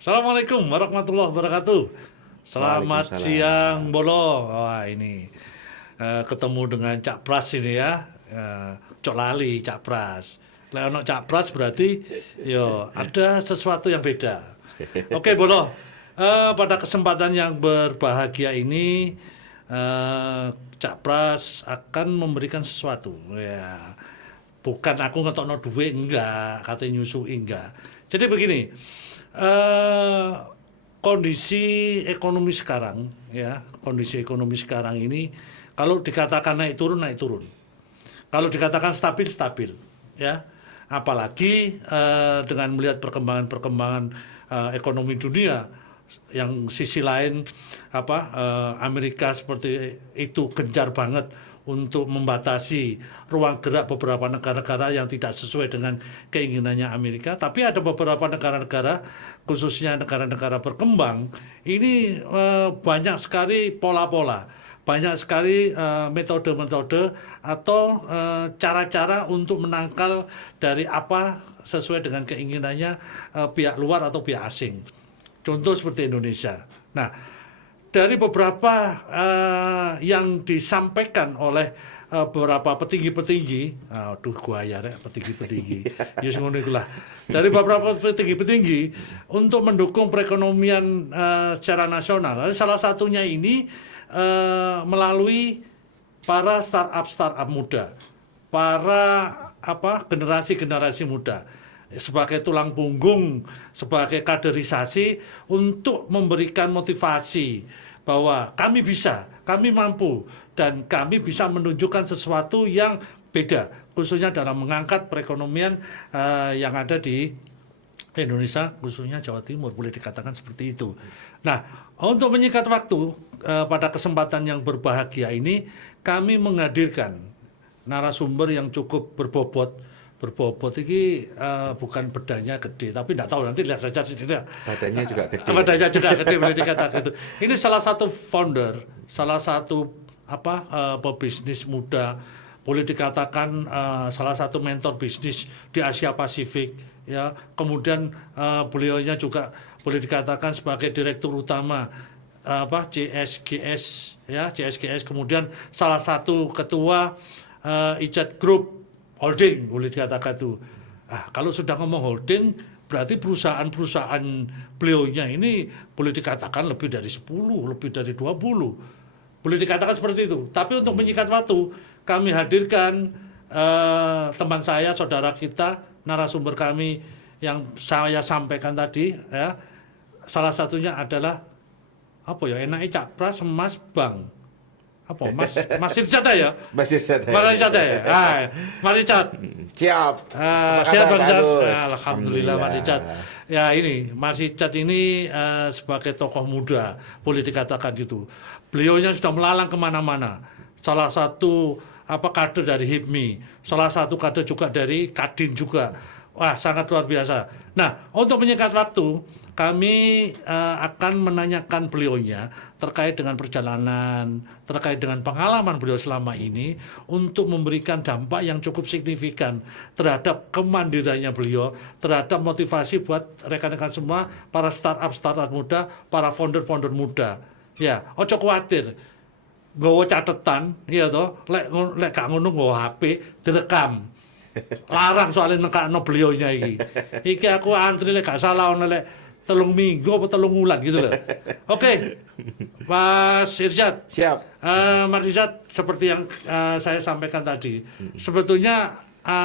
Assalamualaikum warahmatullahi wabarakatuh. Selamat Waalaikumsalam. siang, Bolo. Wah, ini ketemu dengan Cak Pras ini ya. Cok lali Cak Pras. Lah ono Cak Pras berarti yo ada sesuatu yang beda. Oke, Bolo. Pada kesempatan yang berbahagia ini Cak Pras akan memberikan sesuatu. Ya, bukan aku ngetokno duit enggak, katanya nyusui enggak. Jadi begini, eh kondisi ekonomi sekarang ya, kondisi ekonomi sekarang ini kalau dikatakan naik turun naik turun. Kalau dikatakan stabil stabil ya. Apalagi dengan melihat perkembangan-perkembangan ekonomi dunia yang sisi lain Amerika seperti itu gencar banget untuk membatasi ruang gerak beberapa negara-negara yang tidak sesuai dengan keinginannya Amerika. Tapi ada beberapa negara-negara, khususnya negara-negara berkembang, ini banyak sekali pola-pola, banyak sekali metode-metode atau cara-cara untuk menangkal dari apa sesuai dengan keinginannya pihak luar atau pihak asing. Contoh seperti Indonesia. Nah, dari beberapa yang disampaikan oleh beberapa petinggi-petinggi, aduh gua ya petinggi-petinggi, ya ngono itulah. Dari beberapa petinggi-petinggi untuk mendukung perekonomian secara nasional. Salah satunya ini melalui para startup muda, para generasi-generasi muda sebagai tulang punggung, sebagai kaderisasi untuk memberikan motivasi bahwa kami bisa, kami mampu, dan kami bisa menunjukkan sesuatu yang beda, khususnya dalam mengangkat perekonomian yang ada di Indonesia, khususnya Jawa Timur, boleh dikatakan seperti itu. Nah, untuk menyingkat waktu, pada kesempatan yang berbahagia ini, kami menghadirkan narasumber yang cukup berbobot ini bukan bedanya gede, tapi tidak tahu, nanti lihat saja sendiri. Badannya juga gede. Badannya juga gede, boleh dikatakan gitu. Ini salah satu founder, salah satu pebisnis muda, boleh dikatakan salah satu mentor bisnis di Asia Pasifik ya. Kemudian beliaunya juga boleh dikatakan sebagai direktur utama JSGS ya, JSGS. Kemudian salah satu ketua Icat Group Holding, boleh dikatakan itu. Kalau sudah ngomong holding, berarti perusahaan-perusahaan beliaunya ini boleh dikatakan lebih dari 10, lebih dari 20. Boleh dikatakan seperti itu. Tapi untuk menyikat waktu, kami hadirkan teman saya, saudara kita, narasumber kami yang saya sampaikan tadi ya. Salah satunya adalah enaknya Cak Pras Mas Bang. Mas Irsyad ya? Mas Irsyad. Mas Irsyad ya? Mas Irsyad. Siap. Siap Mas Irsyad. Alhamdulillah. Alhamdulillah Mas Irsyad. Ya ini, Mas Irsyad ini sebagai tokoh muda, boleh dikatakan gitu. Beliaunya sudah melalang kemana-mana. Salah satu kader dari HIPMI, salah satu kader juga dari Kadin juga. Wah, sangat luar biasa. Nah, untuk menyingkat waktu, kami akan menanyakan beliaunya terkait dengan perjalanan, terkait dengan pengalaman beliau selama ini untuk memberikan dampak yang cukup signifikan terhadap kemandiriannya beliau, terhadap motivasi buat rekan-rekan semua, para startup muda, para founder muda. Ya, ojo khawatir. Nggawa catetan, iya toh, lek gak ngono nggawa HP, direkam. Larang soalnya nekakno beliaunya iki. Iki aku antri lek gak salah ono lek 3 minggu apa 3 bulan gitu loh. Oke. Mas Irsyad. Siap. Mas Irsyad, seperti yang saya sampaikan tadi, sebetulnya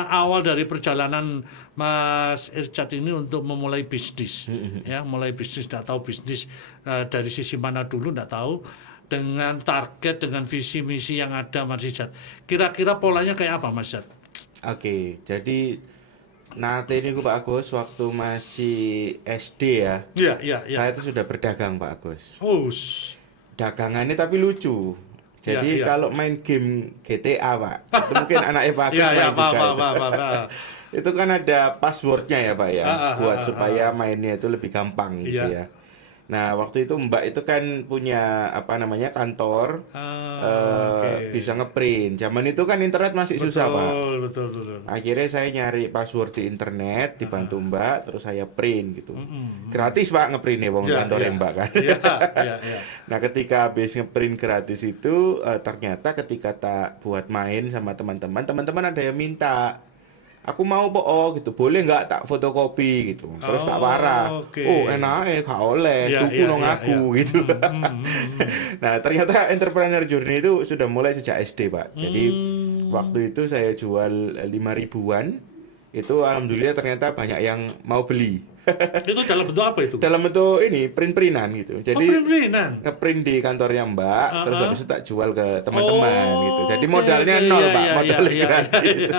awal dari perjalanan Mas Irsyad ini untuk memulai bisnis, ya, mulai bisnis, tidak tahu bisnis dari sisi mana dulu, tidak tahu, dengan target, dengan visi misi yang ada Mas Irsyad. Kira-kira polanya kayak apa Mas Irsyad? Oke, jadi nanti ini Pak Agus waktu masih SD ya. Iya. Saya itu sudah berdagang Pak Agus. Dagangannya tapi lucu. Jadi kalau main game GTA Pak, itu mungkin anaknya Pak Agus main juga. Itu kan ada passwordnya ya Pak ya, buat supaya mainnya itu lebih gampang gitu ya. Nah, waktu itu Mbak itu kan punya apa namanya kantor, bisa ngeprint. Zaman itu kan internet masih susah, Pak. Betul. Akhirnya saya nyari password di internet, dibantu Mbak, terus saya print gitu. Gratis, Pak, ngeprintnya wong kantornya Mbak kan. Iya. Nah, ketika habis ngeprint gratis itu, ternyata ketika tak buat main sama teman-teman ada yang minta. Aku mau gitu, boleh nggak tak fotokopi gitu. Terus tak parah. Oh enak gak oleh, tuku nang aku gitu. Nah ternyata entrepreneur journey itu sudah mulai sejak SD, Pak. Jadi waktu itu saya jual 5.000-an, itu alhamdulillah ternyata banyak yang mau beli. Itu dalam bentuk apa itu? Dalam bentuk ini print-printan gitu. Jadi print-printan. ngeprint di kantornya Mbak, terus habis itu tak jual ke teman-teman gitu. Jadi modalnya nol, Pak, modalnya gratis.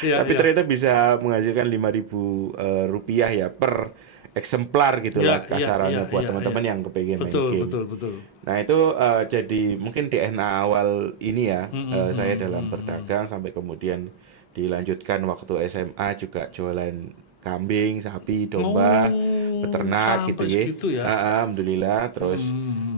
Tapi ternyata bisa menghasilkan 5.000 rupiah ya per eksemplar gitu lah kasarannya buat teman-teman yang kepengen main game. Betul. Nah itu jadi mungkin DNA awal ini ya, saya dalam berdagang sampai kemudian dilanjutkan waktu SMA juga jualan kambing, sapi, domba, peternak gitu ya. Alhamdulillah. Terus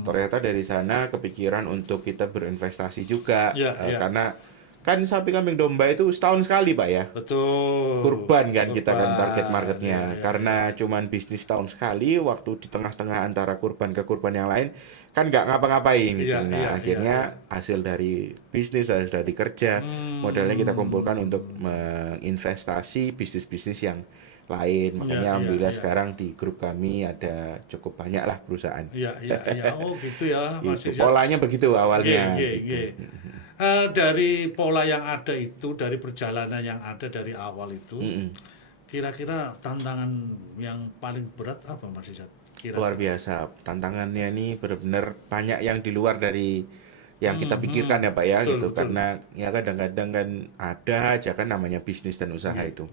ternyata dari sana kepikiran untuk kita berinvestasi juga, karena kan sapi, kambing, domba itu setahun sekali, Pak ya. Betul. Kurban kan kita kan target marketnya. Karena cuman bisnis setahun sekali, waktu di tengah-tengah antara kurban ke kurban yang lain kan nggak ngapa-ngapain gitu. Akhirnya hasil dari bisnis, hasil dari kerja, modalnya kita kumpulkan untuk menginvestasi bisnis-bisnis yang lain. Makanya alhamdulillah sekarang di grup kami ada cukup banyak lah perusahaan. Oh gitu ya. Gitu. Polanya begitu awalnya. Gitu. Dari pola yang ada itu, dari perjalanan yang ada dari awal itu, kira-kira tantangan yang paling berat apa, Mas Izzat? Luar biasa. Tantangannya ini benar-benar banyak yang di luar dari yang kita pikirkan ya, Pak ya. Betul. Karena ya kadang-kadang kan ada aja kan namanya bisnis dan usaha itu.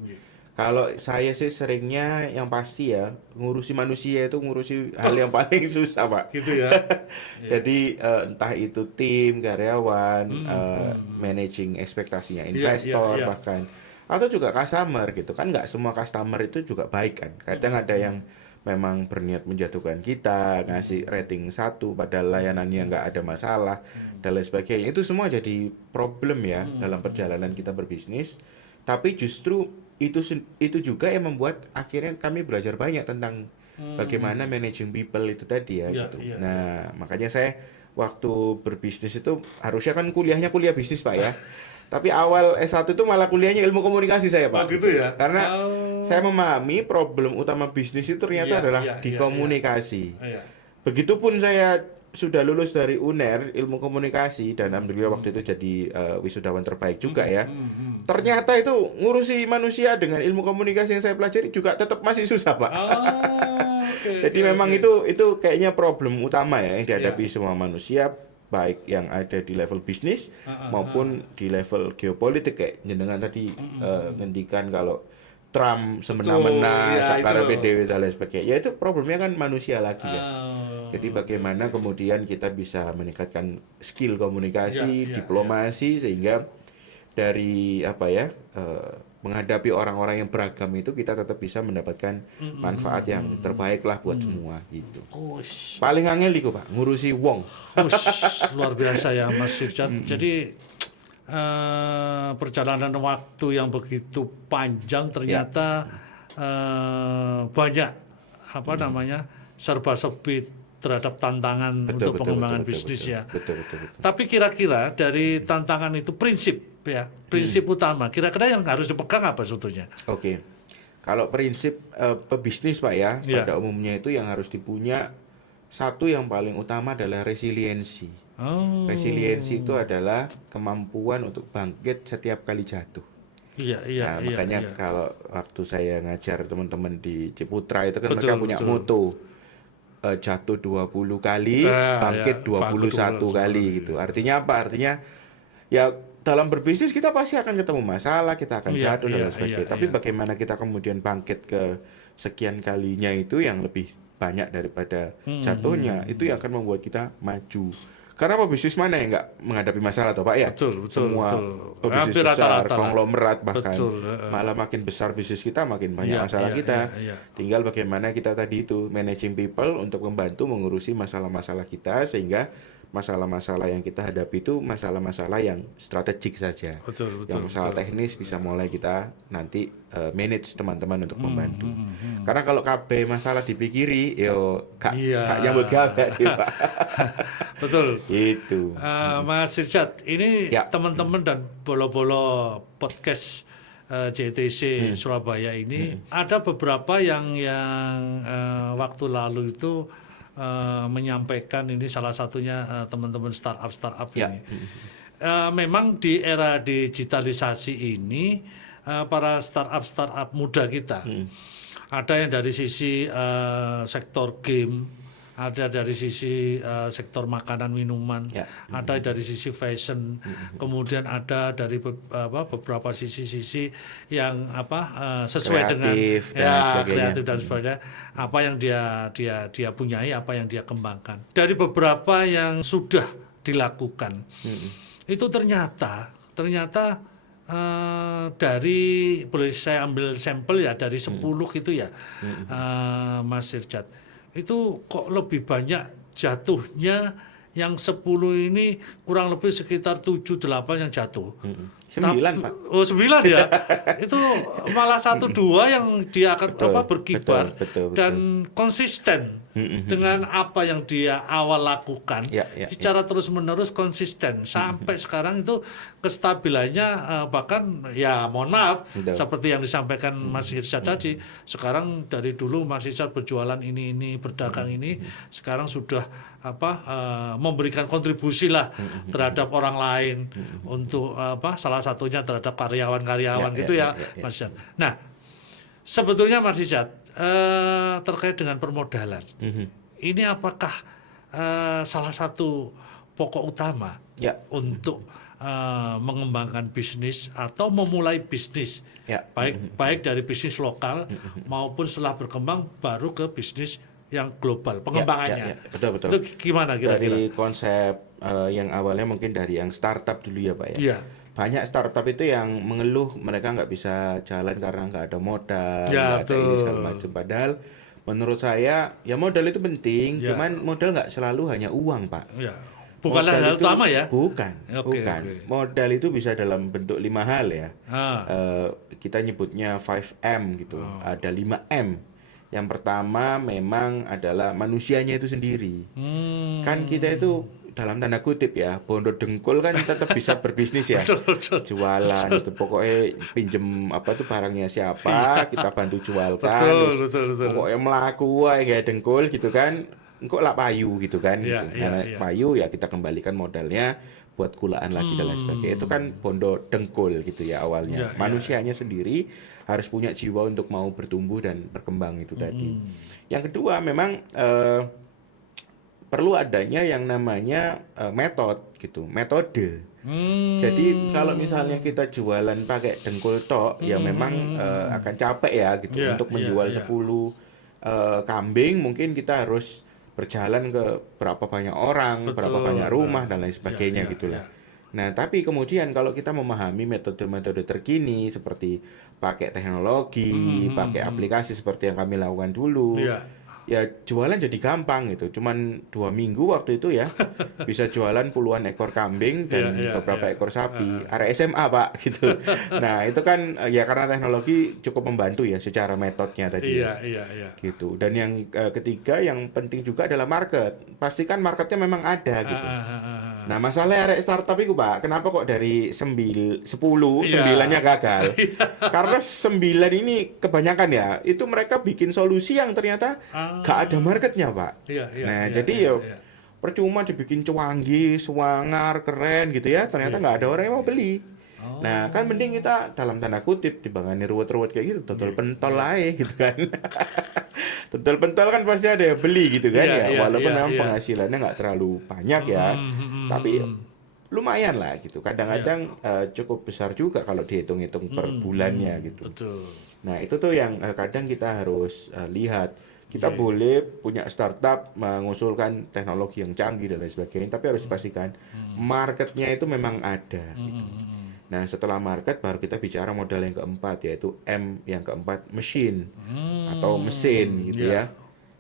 Kalau saya sih seringnya yang pasti ya, ngurusi manusia itu ngurusi hal yang paling susah, Pak. Gitu ya. Jadi entah itu tim, karyawan, managing ekspektasinya investor bahkan, atau juga customer gitu kan. Nggak semua customer itu juga baik kan. Kadang ada yang memang berniat menjatuhkan kita, ngasih rating 1 padahal layanannya nggak ada masalah dan lain sebagainya. Itu semua jadi problem ya dalam perjalanan kita berbisnis. Tapi justru itu juga yang membuat akhirnya kami belajar banyak tentang bagaimana managing people itu tadi ya gitu. Nah, makanya saya waktu berbisnis itu harusnya kan kuliahnya kuliah bisnis, Pak ya. Tapi awal S1 itu malah kuliahnya ilmu komunikasi saya, Pak. Gitu ya. Karena saya memahami problem utama bisnis itu ternyata adalah di komunikasi. Begitupun saya sudah lulus dari UNER ilmu komunikasi dan alhamdulillah waktu itu jadi wisudawan terbaik juga ya. Ternyata itu ngurusi manusia dengan ilmu komunikasi yang saya pelajari juga tetap masih susah, Pak. Jadi memang itu kayaknya problem utama ya yang dihadapi semua manusia, baik yang ada di level bisnis maupun di level geopolitik kayak jenengan tadi ngendikan kalau Trump semena-mena, sakara PDW dan lain sebagainya. Ya itu problemnya kan manusia lagi ya. Jadi bagaimana kemudian kita bisa meningkatkan skill komunikasi, diplomasi sehingga dari menghadapi orang-orang yang beragam itu kita tetap bisa mendapatkan manfaat yang terbaik lah buat semua gitu. Paling angel iku, Pak, ngurusi wong. Luar biasa ya Mas Izzat. Jadi perjalanan waktu yang begitu panjang ternyata banyak serba-serbi terhadap tantangan untuk pengembangan bisnis ya. Betul. Tapi kira-kira dari tantangan itu prinsip utama, kira-kira yang harus dipegang apa sebetulnya? Oke. Kalau prinsip pebisnis, Pak ya, pada umumnya itu yang harus dipunya satu yang paling utama adalah resiliensi. Resiliensi itu adalah kemampuan untuk bangkit setiap kali jatuh. Makanya kalau waktu saya ngajar teman-teman di Ciputra itu kan mereka punya moto jatuh 20 kali, bangkit 21 kali gitu. Artinya apa? Artinya ya dalam berbisnis kita pasti akan ketemu masalah, kita akan jatuh dan lain sebagainya. Tapi bagaimana kita kemudian bangkit ke sekian kalinya itu yang lebih banyak daripada jatuhnya, itu yang akan membuat kita maju. Karena pebisnis mana yang nggak menghadapi masalah toh Pak ya? Betul. Semua pebisnis Hampir besar, rata-rata lah. konglomerat bahkan. Betul. Malah makin besar bisnis kita makin banyak masalah kita. Tinggal bagaimana kita tadi itu managing people untuk membantu mengurusi masalah-masalah kita sehingga masalah-masalah yang kita hadapi itu masalah-masalah yang strategik saja. Betul. Yang masalah teknis bisa mulai kita nanti manage teman-teman untuk membantu. Karena kalau KB masalah dipikiri, yo kak nyambut gawe Pak. Betul. Itu. Mas Irsyad, ini teman-teman dan bolo-bolo podcast JTC Surabaya ini ada beberapa yang waktu lalu itu menyampaikan, ini salah satunya teman-teman startup ini. Memang di era digitalisasi ini para startup muda kita ada yang dari sisi sektor game, ada dari sisi sektor makanan minuman, ada dari sisi fashion, kemudian ada dari beberapa sisi-sisi yang sesuai kreatif dengan kreatif dan sebagainya, apa yang dia punyai, apa yang dia kembangkan. Dari beberapa yang sudah dilakukan, itu ternyata dari, boleh saya ambil sampel ya, dari 10 itu ya, Mas Irsyad, itu kok lebih banyak jatuhnya yang 10 ini kurang lebih sekitar 7-8 yang jatuh. 9 Pak. Oh 9 ya. Itu malah 1-2 yang dia akan berkibar betul. Dan konsisten dengan apa yang dia awal lakukan, secara terus-menerus konsisten sampai sekarang itu kestabilannya bahkan ya mohon maaf seperti yang disampaikan Mas Irsyad tadi, sekarang dari dulu Mas Irsyad berjualan ini berdagang ini, sekarang sudah memberikan kontribusi lah terhadap orang lain, untuk salah satunya terhadap karyawan-karyawan gitu ya Mas Irsyad. Nah, sebetulnya Mas Irsyad, terkait dengan permodalan, ini apakah salah satu pokok utama untuk mengembangkan bisnis atau memulai bisnis, baik dari bisnis lokal maupun setelah berkembang baru ke bisnis yang global pengembangannya? Betul. Itu gimana kira-kira? Dari konsep yang awalnya mungkin dari yang startup dulu ya Pak ya. Banyak startup itu yang mengeluh mereka nggak bisa jalan karena nggak ada modal, nggak ada ini segala macam. Padahal menurut saya ya modal itu penting, cuman modal nggak selalu hanya uang Pak. Bukanlah hal utama ya? Bukan. Modal itu bisa dalam bentuk 5 hal ya. Kita nyebutnya 5M gitu. Ada 5M. Yang pertama memang adalah manusianya itu sendiri. Kan kita itu dalam tanda kutip ya, bondo dengkul kan tetap bisa berbisnis ya. Jualan itu pokoknya pinjem barangnya siapa, kita bantu jualkan. Betul. Pokoknya melaku kayak dengkul gitu kan. Engkau lah payu gitu kan. Payu ya kita kembalikan modalnya buat kulaan lagi dan lain sebagainya. Itu kan bondo dengkul gitu ya awalnya. Manusianya sendiri harus punya jiwa untuk mau bertumbuh dan berkembang itu tadi. Yang kedua memang perlu adanya yang namanya metode. Jadi kalau misalnya kita jualan pakai dengkul tok, ya memang akan capek ya gitu. Untuk menjual 10 kambing mungkin kita harus berjalan ke berapa banyak orang, berapa banyak rumah dan lain sebagainya gitulah. Nah, tapi kemudian kalau kita memahami metode-metode terkini seperti pakai teknologi, pakai aplikasi seperti yang kami lakukan dulu, ya jualan jadi gampang gitu. Cuman 2 minggu waktu itu ya bisa jualan puluhan ekor kambing dan beberapa ekor sapi. Area SMA Pak gitu. Nah itu kan ya karena teknologi cukup membantu ya secara metodenya tadi. Gitu. Dan yang ketiga yang penting juga adalah market. Pastikan marketnya memang ada gitu. Nah masalah area startup itu Pak, kenapa kok dari 10 9-nya gagal? Karena 9 ini kebanyakan ya, itu mereka bikin solusi yang ternyata gak ada marketnya Pak. Jadi percuma dibikin cuanggih, swangar, keren gitu ya, ternyata nggak ada orang yang mau beli. Nah kan mending kita dalam tanda kutip dibangani ruwet-ruwet kayak gitu, total pentol aja gitu kan. Total pentol kan pasti ada yang beli gitu kan walaupun memang penghasilannya nggak terlalu banyak ya, tapi lumayan lah gitu. Kadang-kadang cukup besar juga kalau dihitung-hitung per bulannya gitu. Nah itu tuh yang kadang kita harus lihat Kita boleh punya startup mengusulkan teknologi yang canggih dan lain sebagainya, tapi harus dipastikan marketnya itu memang ada. Gitu. Nah, setelah market baru kita bicara modal yang keempat, yaitu M yang keempat, mesin atau mesin gitu ya.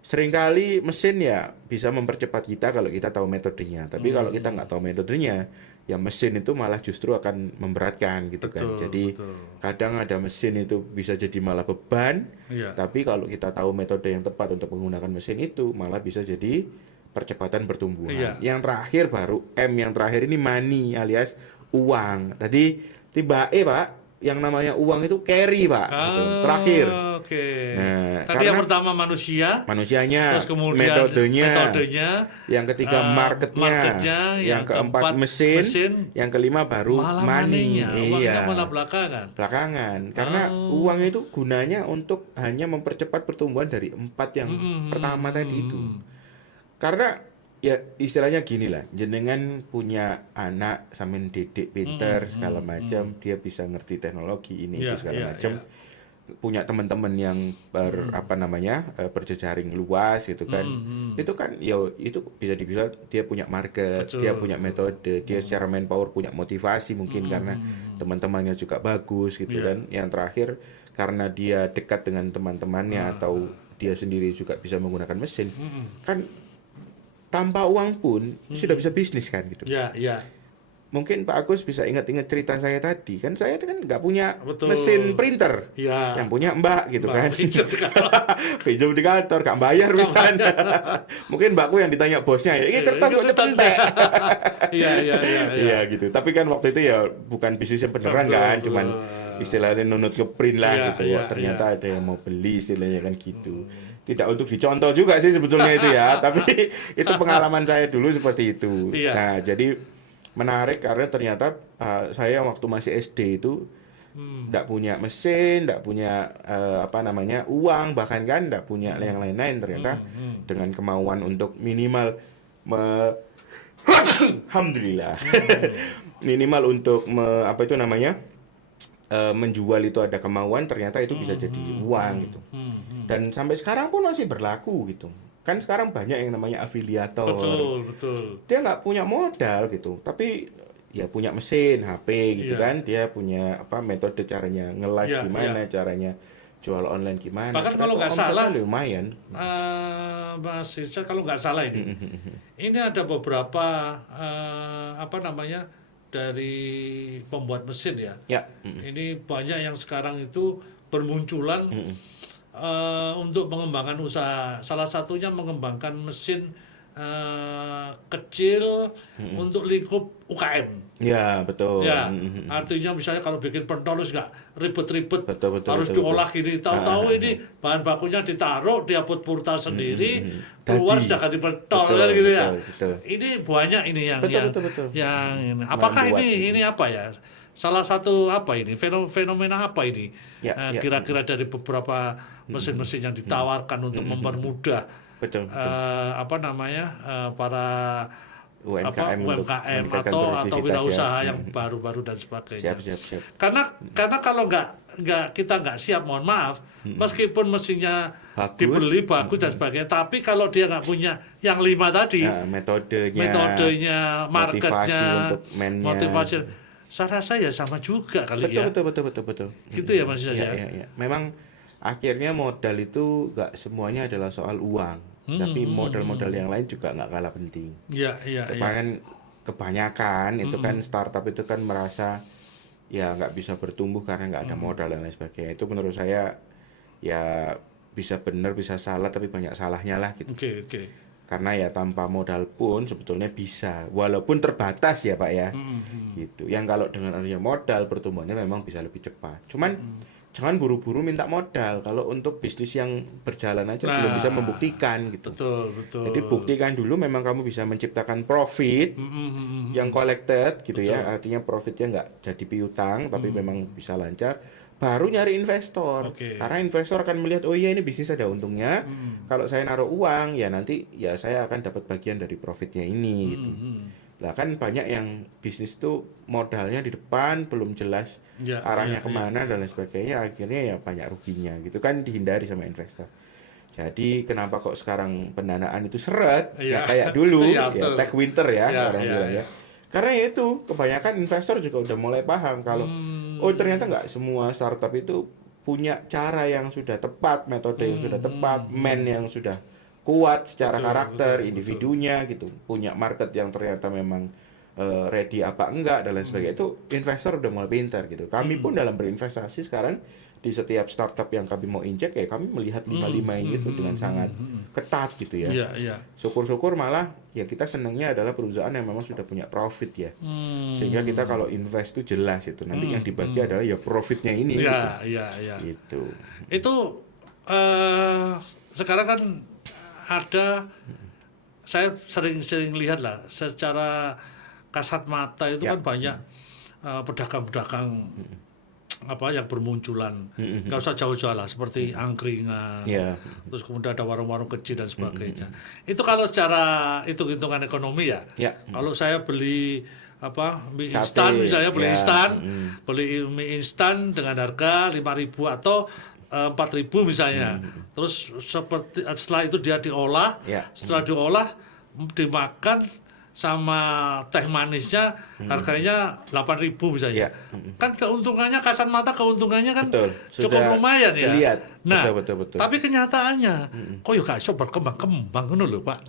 Seringkali mesin ya bisa mempercepat kita kalau kita tahu metodenya, tapi kalau kita nggak tahu metodenya, ya mesin itu malah justru akan memberatkan gitu kan. Jadi kadang ada mesin itu bisa jadi malah beban, tapi kalau kita tahu metode yang tepat untuk menggunakan mesin itu malah bisa jadi percepatan pertumbuhan. Yang terakhir baru M yang terakhir ini money alias uang. Tadi tiba Pak, yang namanya uang itu carry Pak. Gitu. Terakhir. Nah, tadi yang pertama manusianya, terus kemudian metodenya, yang ketiga marketnya, yang keempat mesin, yang kelima baru money. Uangnya malah belakangan. Karena uang itu gunanya untuk hanya mempercepat pertumbuhan dari 4 yang pertama tadi itu. Karena ya istilahnya gini lah, jenengan punya anak sampean didik pinter segala macam, dia bisa ngerti teknologi ini itu segala macam. Punya teman-teman yang berjejaring luas gitu kan. Itu kan ya itu bisa dibilang dia punya market, dia punya metode, dia secara manpower punya motivasi mungkin karena teman-temannya juga bagus gitu kan. Yang terakhir karena dia dekat dengan teman-temannya atau dia sendiri juga bisa menggunakan mesin. Kan tanpa uang pun sudah bisa bisnis kan gitu. Mungkin Pak Agus bisa ingat-ingat cerita saya tadi. Kan saya kan nggak punya mesin printer. Yang punya Mbak gitu kan. Pinjam di kantor, nggak bayar misalnya. Mungkin Mbakku yang ditanya bosnya, ya ini kertas kok cepentek. Iya gitu. Tapi kan waktu itu ya bukan bisnis yang beneran kan. Cuman istilahnya nunut ke print lah gitu. Ternyata ada yang mau beli istilahnya kan gitu. Tidak untuk dicontoh juga sih sebetulnya itu ya. Tapi itu pengalaman saya dulu seperti itu. Nah jadi menarik karena ternyata saya waktu masih SD itu nggak punya mesin, nggak punya uang, bahkan kan nggak punya yang lain-lain. Ternyata dengan kemauan untuk minimal alhamdulillah minimal untuk menjual itu ada kemauan, ternyata itu bisa jadi uang gitu. Dan sampai sekarang pun masih berlaku gitu. Kan sekarang banyak yang namanya afiliator. Betul. Dia nggak punya modal gitu, tapi ya punya mesin, HP gitu kan. Dia punya metode caranya nge-live gimana, caranya jual online gimana. Bahkan kalau nggak salah, lumayan. Mas Irsyad, kalau nggak salah ini ada beberapa dari pembuat mesin ya. Ini banyak yang sekarang itu bermunculan. Untuk mengembangkan usaha, salah satunya mengembangkan mesin kecil untuk lingkup UKM. Ya betul. Ya, artinya misalnya kalau bikin pentol nggak ribet-ribet, harus diolah gini. Tahu-tahu ini bahan bakunya ditaruh, dia purta sendiri, keluar sudah ganti pentol gitu ya. Ini banyak ini yang ini. Apakah ini apa ya? Salah satu fenomena apa ini? Kira-kira dari beberapa mesin-mesin yang ditawarkan untuk mempermudah para UMKM atau wirausaha yang baru-baru dan sebagainya. Siap. Karena kalau kita nggak siap, mohon maaf, meskipun mesinnya dibeli bagus dan sebagainya, tapi kalau dia nggak punya yang 5 tadi, metodenya, marketnya, motivasi, saya rasa ya sama juga kali ya. Betul. Gitu ya Mas Irsyad. Ya. Memang akhirnya modal itu nggak semuanya adalah soal uang, tapi modal-modal yang lain juga nggak kalah penting. Kan kebanyakan itu kan startup itu kan merasa ya nggak bisa bertumbuh karena nggak ada modal dan lain sebagainya. Itu menurut saya ya bisa benar bisa salah, tapi banyak salahnya lah gitu. Karena ya tanpa modal pun sebetulnya bisa, walaupun terbatas ya Pak ya. Gitu. Yang kalau dengan adanya modal pertumbuhannya memang bisa lebih cepat. Cuman jangan buru-buru minta modal kalau untuk bisnis yang berjalan aja belum bisa membuktikan gitu. Betul. Jadi buktikan dulu memang kamu bisa menciptakan profit yang collected gitu ya. Artinya profitnya nggak jadi piutang tapi memang bisa lancar. Baru nyari investor. Karena investor akan melihat oh iya ini bisnis ada untungnya. Kalau saya naruh uang ya nanti ya saya akan dapat bagian dari profitnya ini gitu. Lah kan banyak yang bisnis itu modalnya di depan belum jelas arahnya kemana dan lain sebagainya, akhirnya ya banyak ruginya gitu kan, dihindari sama investor. Jadi kenapa kok sekarang pendanaan itu seret, nggak kayak dulu, ya tech winter ya, orang bilang ya. Karena itu kebanyakan investor juga udah mulai paham kalau ternyata nggak semua startup itu punya cara yang sudah tepat, metode yang sudah tepat, yang sudah kuat secara karakter, individunya gitu, punya market yang ternyata memang ready apa enggak dan lain sebagainya. Itu investor udah mulai pintar gitu. Kami pun dalam berinvestasi sekarang di setiap startup yang kami mau injek ya kami melihat 5-5 ini tuh dengan sangat ketat gitu ya. Syukur-syukur malah ya kita senangnya adalah perusahaan yang memang sudah punya profit ya. Sehingga kita kalau invest tuh jelas itu nanti yang dibagi adalah ya profitnya ini gitu. Gitu. Itu sekarang kan ada saya sering lihat lah secara kasat mata itu kan banyak pedagang-pedagang yang bermunculan, nggak usah jauh-jauh lah seperti angkringan, terus kemudian ada warung-warung kecil dan sebagainya. Itu kalau secara hitung-hitungan ekonomi ya. Kalau saya beli mie instan misalnya, beli mie instan dengan harga 5.000 atau 4.000 misalnya. Terus setelah itu dia diolah, setelah diolah dimakan sama teh manisnya harganya 8.000 misalnya. Kan keuntungannya kasat mata keuntungannya kan cukup lumayan ya. Dilihat. Nah, betul. tapi kenyataannya kok ya gak iso berkembang ngono lho, Pak.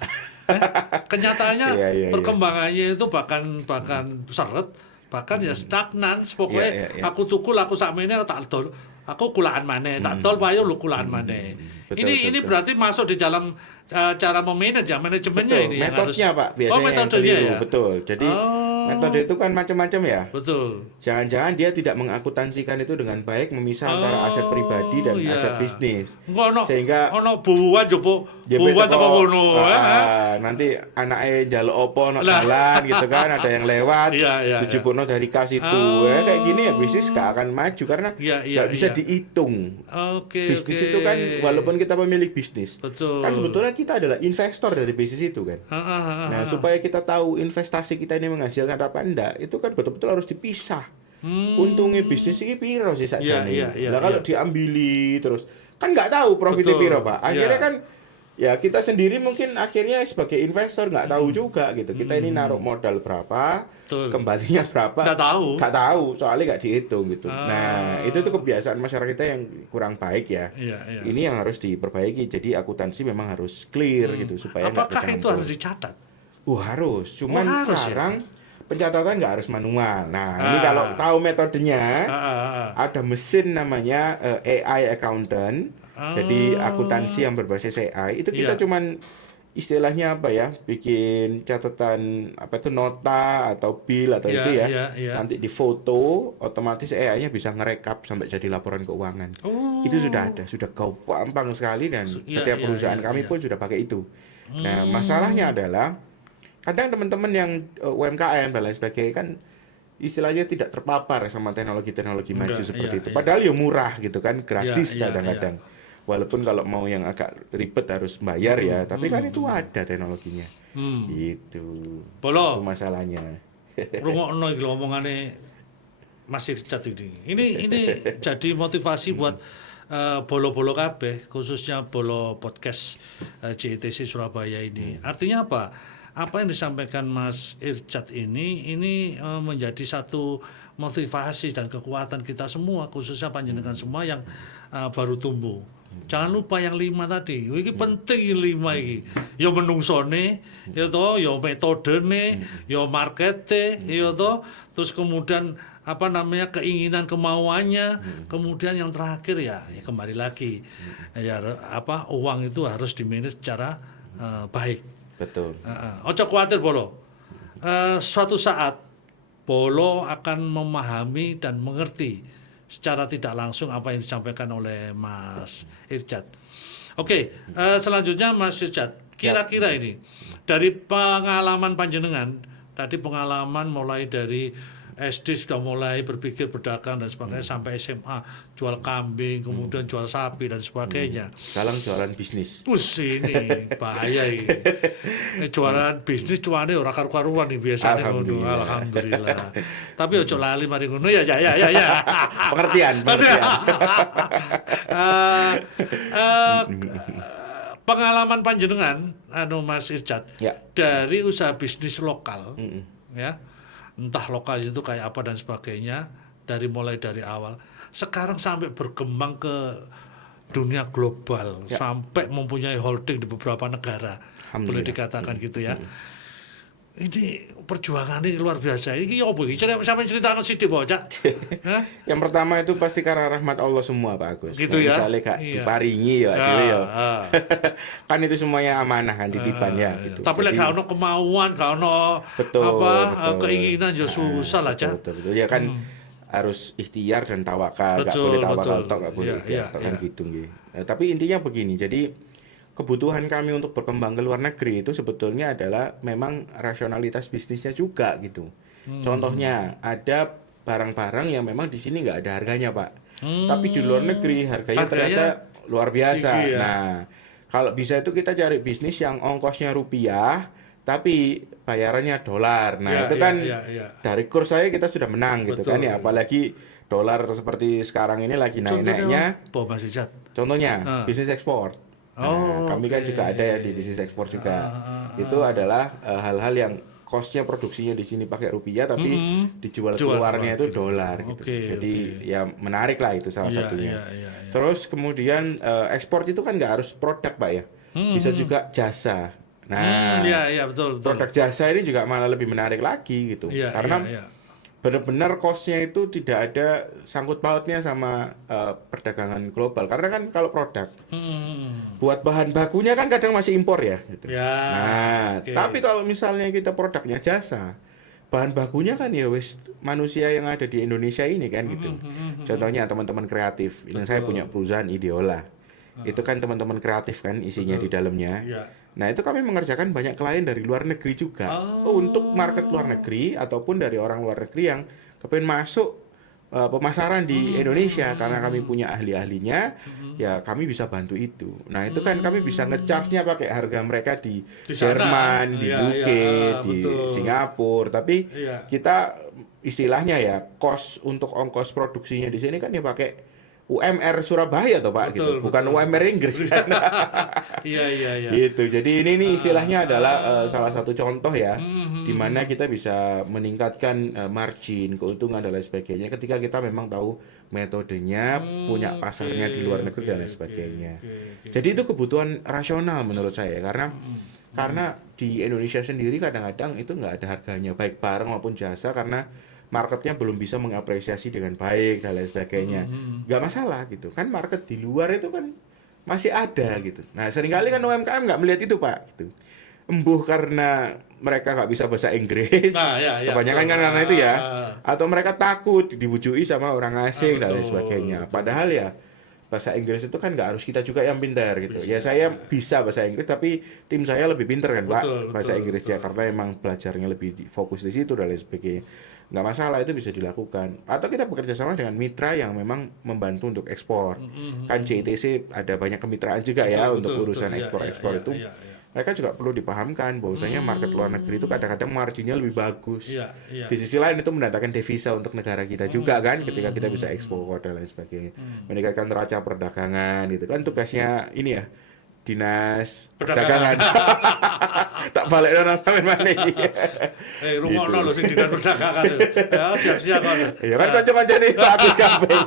Kenyataannya perkembangannya itu bahkan seret, bahkan ya stagnan. Pokoknya aku tukul aku sakmene tak dol. Aku kulaan maneh, tak tol payo lu kulaan maneh. Ini berarti masuk di dalam cara memanage ya, manajemennya ini metodenya Pak, biasanya yang keliru, betul. Jadi metode itu kan macam-macam ya. Betul. Jangan-jangan dia tidak mengakuntansikan itu dengan baik, memisah antara aset pribadi dan aset bisnis. Sehingga buwan jopo buwan apa ngono nanti anake njaluk opo nang jalan gitu kan, ada yang lewat dijupukno dari kas itu. Kayak gini ya bisnis gak akan maju karena gak bisa dihitung. Bisnis itu kan walaupun kita pemilik bisnis, kan sebetulnya kita adalah investor dari bisnis itu kan. Nah, supaya kita tahu investasi kita ini menghasilkan apa enggak, itu kan betul-betul harus dipisah. Untungnya bisnis ini piro sih sakjane. Nah, kalau diambili terus kan nggak tahu profitnya piro, Pak. Akhirnya kan ya kita sendiri mungkin akhirnya sebagai investor nggak tahu juga gitu. Kita ini naruh modal berapa, kembalinya berapa, nggak tahu soalnya nggak dihitung gitu. Nah, itu tuh kebiasaan masyarakat kita yang kurang baik ya. Ini yang harus diperbaiki. Jadi akuntansi memang harus clear gitu supaya nggak kecampur. Apakah itu harus dicatat? Harus. Cuman sekarang pencatatan nggak harus manual. Nah, ini kalau tahu metodenya, ada mesin namanya AI accountant. Jadi akuntansi yang berbasis AI itu kita cuman istilahnya bikin catatan nota atau bill atau itu ya. Nanti difoto, otomatis AI-nya bisa ngerekap sampai jadi laporan keuangan. Itu sudah ada, sudah gampang sekali dan setiap perusahaan kami pun sudah pakai itu. Nah, masalahnya adalah kadang teman-teman yang UMKM dan lain sebagainya kan istilahnya tidak terpapar sama teknologi-teknologi maju seperti itu. Padahal ya murah gitu kan, gratis kadang-kadang. Walaupun kalau mau yang agak ribet harus bayar ya, tapi kan itu ada teknologinya. Gitu. Itu masalahnya. Rungokno iki omongane Mas Irsyad ini. Ini jadi motivasi buat bolo-bolo kabeh, khususnya bolo podcast JETC Surabaya ini. Artinya apa? Apa yang disampaikan Mas Irsyad ini menjadi satu motivasi dan kekuatan kita semua, khususnya panjenengan semua yang baru tumbuh. Jangan lupa yang 5 tadi. Iki penting 5 iki. Ya menungsone, ya toh, ya metodene, ya markete, ya toh, terus kemudian keinginan kemauannya, kemudian yang terakhir ya kembali lagi. Uang itu harus dimanage secara baik. Betul. Ojo khawatir Bolo. Suatu saat Bolo akan memahami dan mengerti secara tidak langsung apa yang disampaikan oleh Mas Irsyad. Oke, selanjutnya Mas Irsyad, kira-kira ini dari pengalaman panjenengan, tadi pengalaman mulai dari SD sudah mulai berpikir berdagang dan sebagainya sampai SMA jual kambing, kemudian jual sapi dan sebagainya. Sekarang jualan bisnis. Ini bahaya ini. Jualan bisnis cuane ora karu-karuan nih biasanya ngono. Alhamdulillah. Tapi ojo lali mari ngono ya. Pengertian. pengalaman panjenengan, Mas Irsyad, Ya. dari usaha bisnis lokal, ya, entah lokal itu kayak apa dan sebagainya, mulai dari awal, sekarang sampai berkembang ke dunia global, sampai mempunyai holding di beberapa negara, boleh dikatakan gitu ya. Ini perjuangan ini luar biasa. Ini apa iki? Sampai ceritakan sithik, Cak. Yang pertama itu pasti karena rahmat Allah semua, Pak Agus. Gitu ya. Misalnya gak diparingi ya, ya. Kan itu semuanya amanah kan, titipan ya gitu. Tapi lek gak ono kemauan, gak ono keinginan ya susah lah, Cak. Betul. Ya kan harus ikhtiar dan tawakal, gak boleh tawakal tok, gak boleh ikhtiar tok kan gitu nggih. Tapi intinya begini, jadi kebutuhan kami untuk berkembang ke luar negeri itu sebetulnya adalah memang rasionalitas bisnisnya juga gitu. Contohnya ada barang-barang yang memang di sini nggak ada harganya, Pak. Tapi di luar negeri harganya ternyata luar biasa. Tinggi, ya? Nah, kalau bisa itu kita cari bisnis yang ongkosnya rupiah tapi bayarannya dolar. Nah, itu kan dari kurs saya kita sudah menang gitu kan ya, apalagi dolar seperti sekarang ini lagi naik-naiknya. Contohnya bisnis ekspor. Kami kan juga ada ya di bisnis ekspor juga. Itu adalah hal-hal yang cost-nya produksinya di sini pakai rupiah tapi dijual keluarnya itu dolar gitu. Jadi ya menarik lah itu salah satunya. Terus kemudian ekspor itu kan nggak harus produk, Pak ya. Bisa juga jasa. Nah, betul. Produk jasa ini juga malah lebih menarik lagi gitu. Karena benar-benar cost-nya itu tidak ada sangkut pautnya sama perdagangan global. Karena kan kalau produk buat bahan bakunya kan kadang masih impor ya gitu. Tapi kalau misalnya kita produknya jasa, bahan bakunya kan ya wis manusia yang ada di Indonesia ini kan gitu. Contohnya teman-teman kreatif. Ini saya punya perusahaan Ideola. Itu kan teman-teman kreatif kan isinya di dalamnya. Nah, itu kami mengerjakan banyak klien dari luar negeri juga. Untuk market luar negeri ataupun dari orang luar negeri yang kepengen masuk pemasaran di Indonesia karena kami punya ahli-ahlinya, ya kami bisa bantu itu. Nah, itu kan kami bisa nge-charge-nya pakai harga mereka di Jerman, di UK, di Singapura, tapi kita istilahnya ya cost untuk ongkos produksinya di sini kan ya pakai UMR Surabaya toh, Pak, gitu. Bukan UMR Inggris kan. Gitu. Jadi ini nih istilahnya adalah salah satu contoh ya di mana kita bisa meningkatkan margin, keuntungan dan lain sebagainya ketika kita memang tahu metodenya, punya pasarnya di luar negeri dan lain sebagainya. Jadi itu kebutuhan rasional menurut saya karena di Indonesia sendiri kadang-kadang itu nggak ada harganya baik barang maupun jasa karena marketnya belum bisa mengapresiasi dengan baik dan lain sebagainya. Nggak masalah gitu kan, market di luar itu kan masih ada gitu. Nah, seringkali kan UMKM nggak melihat itu, Pak, gitu. Embuh karena mereka nggak bisa bahasa Inggris, kebanyakan kan karena itu ya, atau mereka takut dibujui sama orang asing dan lain sebagainya. Padahal ya bahasa Inggris itu kan nggak harus kita juga yang pintar gitu. Ya saya bisa bahasa Inggris tapi tim saya lebih pintar kan, Pak, bahasa Inggrisnya karena emang belajarnya lebih fokus di situ dan lain sebagainya. Nggak masalah, itu bisa dilakukan. Atau kita bekerja sama dengan mitra yang memang membantu untuk ekspor. Kan JITC ada banyak kemitraan juga ya untuk urusan ekspor-ekspor itu. Mereka juga perlu dipahamkan bahwasanya market luar negeri itu kadang-kadang marginnya lebih bagus. Di sisi lain itu mendatangkan devisa untuk negara kita juga kan ketika kita bisa ekspor dan lain sebagainya. Meningkatkan neraca perdagangan gitu kan tugasnya ini ya. Dinas Perdagangan. Tak balik orang sampe mana iki. Rungokno lho sing dinas perdagangan. Ya siap-siap kok. Ya kan kanca-kancane bagus kabeh.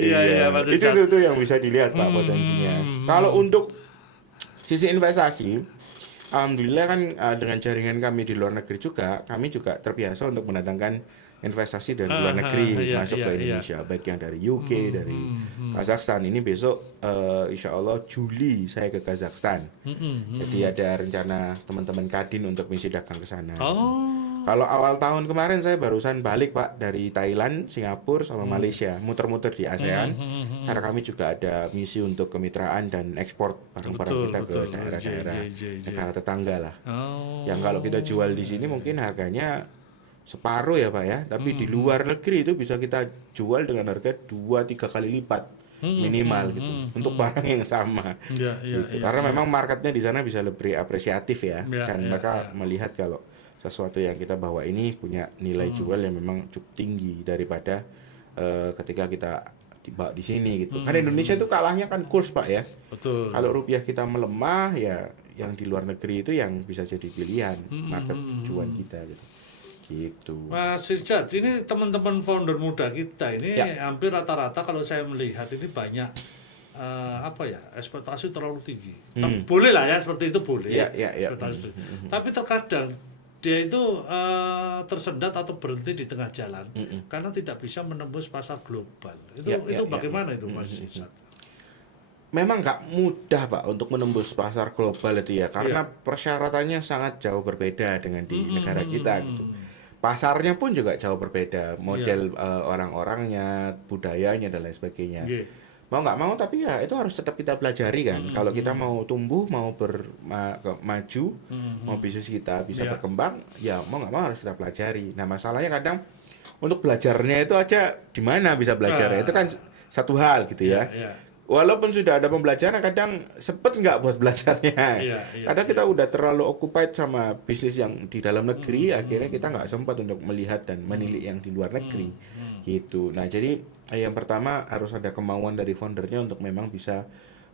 Iya, Mas. Itu yang bisa dilihat, Pak, potensinya. Kalau untuk sisi investasi, alhamdulillah kan dengan jaringan kami di luar negeri juga, kami juga terbiasa untuk mendatangkan investasi dari luar negeri masuk ke Indonesia, baik yang dari UK, dari Kazakhstan. Ini besok insya Allah Juli saya ke Kazakhstan. Jadi ada rencana teman-teman Kadin untuk misi dagang ke sana. Kalau awal tahun kemarin saya barusan balik, Pak, dari Thailand, Singapura, sama Malaysia, muter-muter di ASEAN. Karena kami juga ada misi untuk kemitraan dan ekspor barang-barang kita ke daerah-daerah negara tetangga lah. Yang kalau kita jual di sini mungkin harganya separuh ya, Pak ya, tapi di luar negeri itu bisa kita jual dengan harga 2-3 kali lipat minimal gitu untuk barang yang sama gitu. Karena memang marketnya di sana bisa lebih apresiatif ya, dan mereka melihat kalau sesuatu yang kita bawa ini punya nilai jual yang memang cukup tinggi daripada ketika kita di sini gitu. Kan Indonesia itu kalahnya kan kurs Pak ya. Betul. Kalau rupiah kita melemah ya yang di luar negeri itu yang bisa jadi pilihan market cuan kita gitu. Gitu. Mas Rijat, ini teman-teman founder muda kita ini hampir rata-rata kalau saya melihat ini banyak ekspektasi terlalu tinggi. Boleh lah ya seperti itu boleh. Tapi terkadang dia itu tersendat atau berhenti di tengah jalan karena tidak bisa menembus pasar global. Itu bagaimana itu Mas Rijat? Memang nggak mudah Pak untuk menembus pasar global itu ya, karena persyaratannya sangat jauh berbeda dengan di negara kita gitu. Pasarnya pun juga jauh berbeda, model orang-orangnya, budayanya dan lain sebagainya. Mau nggak mau tapi ya itu harus tetap kita pelajari kan. Kalau kita mau tumbuh, mau maju, mau bisnis kita bisa berkembang, ya mau nggak mau harus kita pelajari. Nah masalahnya kadang untuk belajarnya itu aja di mana bisa belajarnya itu kan satu hal gitu ya. Walaupun sudah ada pembelajaran, kadang sempet nggak buat belajarnya. Kadang kita udah terlalu occupied sama bisnis yang di dalam negeri, akhirnya kita nggak sempat untuk melihat dan menilik yang di luar negeri. Gitu. Nah, jadi yang pertama harus ada kemauan dari foundernya untuk memang bisa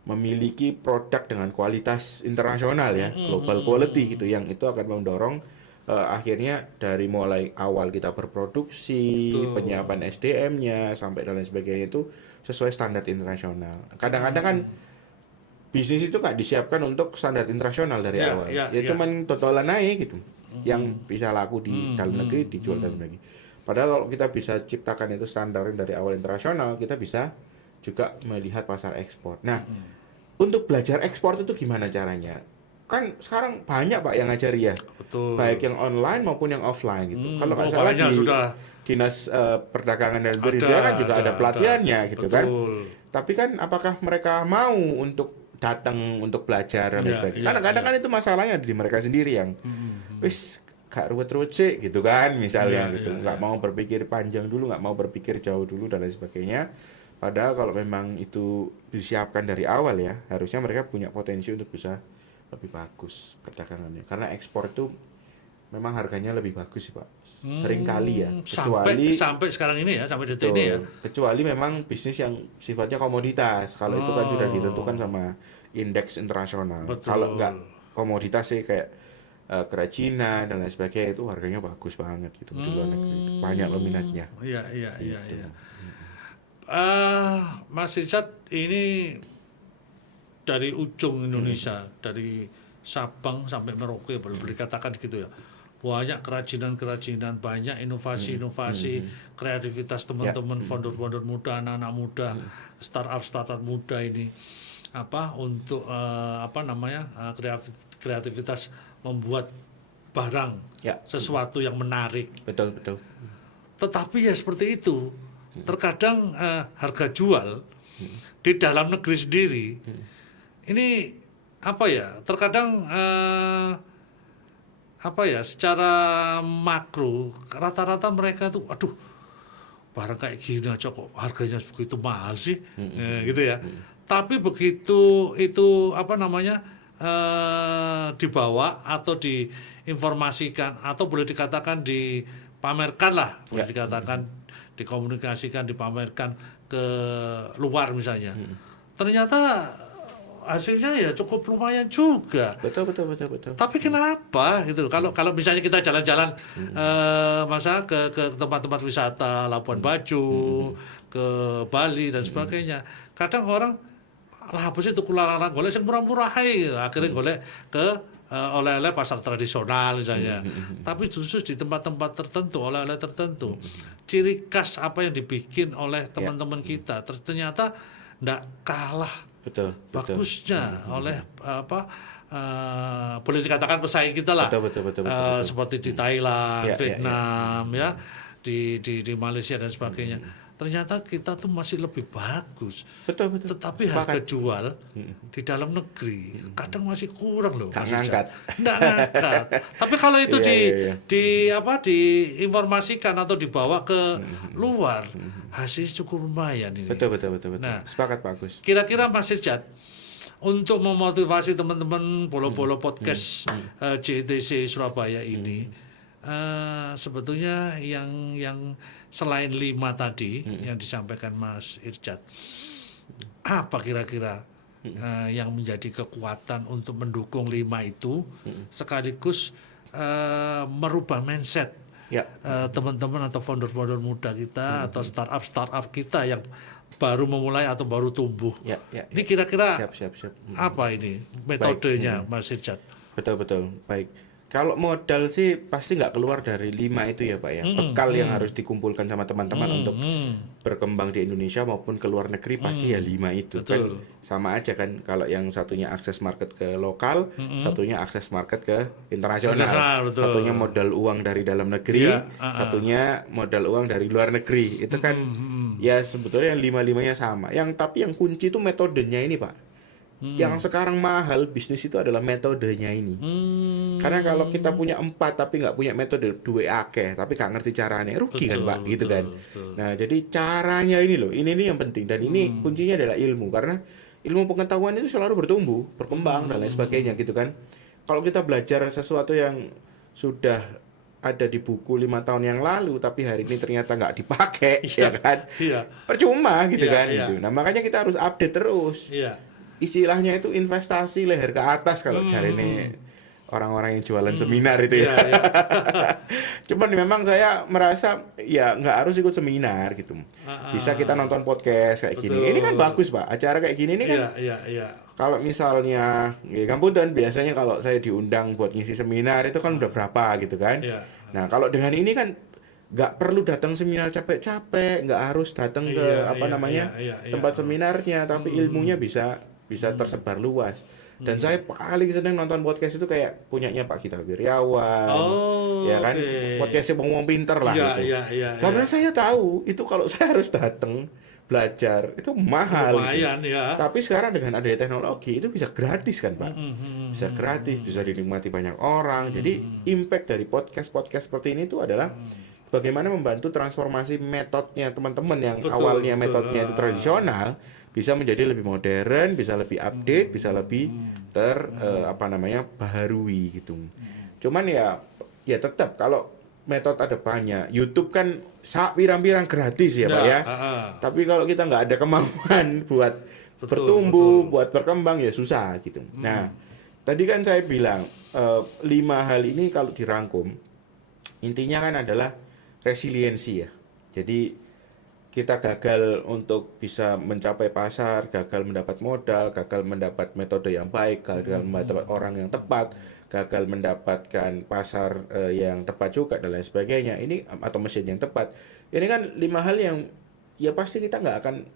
memiliki produk dengan kualitas internasional ya, global quality gitu, yang itu akan mendorong akhirnya dari mulai awal kita berproduksi, penyiapan SDM-nya sampai dan lain sebagainya itu sesuai standar internasional. Kadang-kadang kan bisnis itu nggak disiapkan untuk standar internasional dari awal. Cuman totalan naik gitu. Yang bisa laku di dalam negeri dijual dalam negeri. Padahal kalau kita bisa ciptakan itu standar dari awal internasional, kita bisa juga melihat pasar ekspor. Nah, untuk belajar ekspor itu gimana caranya? Kan sekarang banyak Pak yang ngajari ya. Betul. Baik yang online maupun yang offline gitu. Kalau nggak salah di Dinas Perdagangan dan Perindustrian kan juga ada pelatihannya gitu kan. Tapi kan apakah mereka mau untuk datang untuk belajar dan sebagainya? Karena kadang kan itu masalahnya di mereka sendiri yang wis gak ruwet-ruwet sih gitu kan misalnya gitu. Nggak mau berpikir panjang dulu, nggak mau berpikir jauh dulu dan lain sebagainya. Padahal kalau memang itu disiapkan dari awal ya, harusnya mereka punya potensi untuk bisa lebih bagus perdagangannya. Karena ekspor itu memang harganya lebih bagus sih Pak. Sering kali ya. Kecuali sampai sekarang ini ya, sampai detik ini ya. Kecuali memang bisnis yang sifatnya komoditas. Kalau itu kan sudah ditentukan sama indeks internasional. Kalau enggak komoditas sih kayak kerajinan dan lain sebagainya itu harganya bagus banget gitu di luar negeri. Banyak loh minatnya. Iya. Mas Rijat, ini dari ujung Indonesia, dari Sabang sampai Merauke, boleh dikatakan gitu ya. Banyak kerajinan-kerajinan, banyak inovasi-inovasi, kreativitas teman-teman founder-founder muda, anak-anak muda, startup muda ini untuk kreativitas membuat barang sesuatu yang menarik. Betul. Tetapi ya seperti itu. Terkadang harga jual di dalam negeri sendiri ini terkadang secara makro rata-rata mereka tuh barang kayak gini aja kok harganya begitu mahal sih, gitu ya. Tapi begitu itu dibawa atau diinformasikan atau boleh dikatakan dipamerkan lah, boleh dikatakan dikomunikasikan, dipamerkan ke luar misalnya. Ternyata hasilnya ya cukup lumayan juga. Betul. Tapi kenapa gitu? Kalau misalnya kita jalan-jalan ke tempat-tempat wisata, Labuan Bajo, ke Bali dan sebagainya, kadang orang lah apa sih tuku larang golek sing murah-murah ae, akhirnya golek ke oleh-oleh pasar tradisional misalnya. Tapi justru di tempat-tempat tertentu, oleh-oleh tertentu, ciri khas apa yang dibikin oleh teman-teman kita ternyata enggak kalah bagusnya oleh boleh dikatakan pesaing kita lah. Betul. Seperti di Thailand, Vietnam ya, di Malaysia dan sebagainya. Ternyata kita tuh masih lebih bagus. Betul. Tetapi harga jual di dalam negeri kadang masih kurang loh. Nggak ngangkat. Tapi kalau itu diinformasikan atau dibawa ke luar, hasilnya cukup lumayan ini. Betul. Nah, sepakat bagus. Kira-kira Mas Rijat, untuk memotivasi teman-teman bolo-bolo podcast JTC Surabaya ini, sebetulnya yang selain 5 tadi yang disampaikan Mas Irjad, apa kira-kira yang menjadi kekuatan untuk mendukung 5 itu sekaligus merubah mindset teman-teman atau founder-founder muda kita atau startup kita yang baru memulai atau baru tumbuh. Ini kira-kira apa ini metodenya, Mas Irjad? Betul. Baik. Kalau modal sih pasti nggak keluar dari 5 itu ya Pak ya. Bekal yang harus dikumpulkan sama teman-teman untuk berkembang di Indonesia maupun ke luar negeri pasti ya 5 itu. Betul. Kan sama aja kan, kalau yang satunya akses market ke lokal, satunya akses market ke internasional. Satunya modal uang dari dalam negeri, satunya modal uang dari luar negeri. Itu kan ya sebetulnya yang 5-5-nya sama. Tapi yang kunci itu metodenya ini Pak. Yang sekarang mahal bisnis itu adalah metodenya ini. Karena kalau kita punya 4 tapi nggak punya metode, duwe akeh tapi nggak ngerti caranya, rugi kan Pak, gitu kan. Nah jadi caranya ini loh, ini yang penting, dan ini kuncinya adalah ilmu, karena ilmu pengetahuan itu selalu bertumbuh, berkembang dan lain sebagainya gitu kan. Kalau kita belajar sesuatu yang sudah ada di buku 5 tahun yang lalu tapi hari ini ternyata nggak dipakai, ya kan, percuma gitu kan. Gitu. Nah makanya kita harus update terus. Istilahnya itu investasi leher ke atas kalau jarine orang-orang yang jualan seminar itu ya. Cuman memang saya merasa ya nggak harus ikut seminar gitu. Bisa kita nonton podcast kayak gini. Ini kan bagus Pak, acara kayak gini ini kan. Kalau misalnya ya Kampunten biasanya kalau saya diundang buat ngisi seminar itu kan udah berapa gitu kan. Nah kalau dengan ini kan nggak perlu datang seminar capek-capek, nggak harus datang ke tempat seminarnya, tapi ilmunya bisa tersebar luas. Dan saya paling seneng nonton podcast itu kayak punyanya Pak Gita Wirjawan, ya kan, podcastnya ngomong pinter lah gitu. Karena saya tahu itu kalau saya harus datang belajar itu mahal. Lumayan, gitu. Tapi sekarang dengan adanya teknologi itu bisa gratis kan Pak, bisa gratis, bisa dinikmati banyak orang. Jadi impact dari podcast seperti ini itu adalah bagaimana membantu transformasi metodenya teman-teman yang awalnya metodenya itu tradisional bisa menjadi lebih modern, bisa lebih update, bisa lebih baharui gitu. Cuman ya tetap kalau metode ada banyak. YouTube kan pirang-pirang gratis ya Pak ya. Tapi kalau kita nggak ada kemampuan buat bertumbuh, buat berkembang ya susah gitu. Nah, tadi kan saya bilang 5 hal ini kalau dirangkum intinya kan adalah resiliensi ya. Jadi kita gagal untuk bisa mencapai pasar, gagal mendapat modal, gagal mendapat metode yang baik, gagal mendapat orang yang tepat, gagal mendapatkan pasar yang tepat juga dan lain sebagainya. Ini atau mesin yang tepat. Ini kan 5 hal yang ya pasti kita nggak akan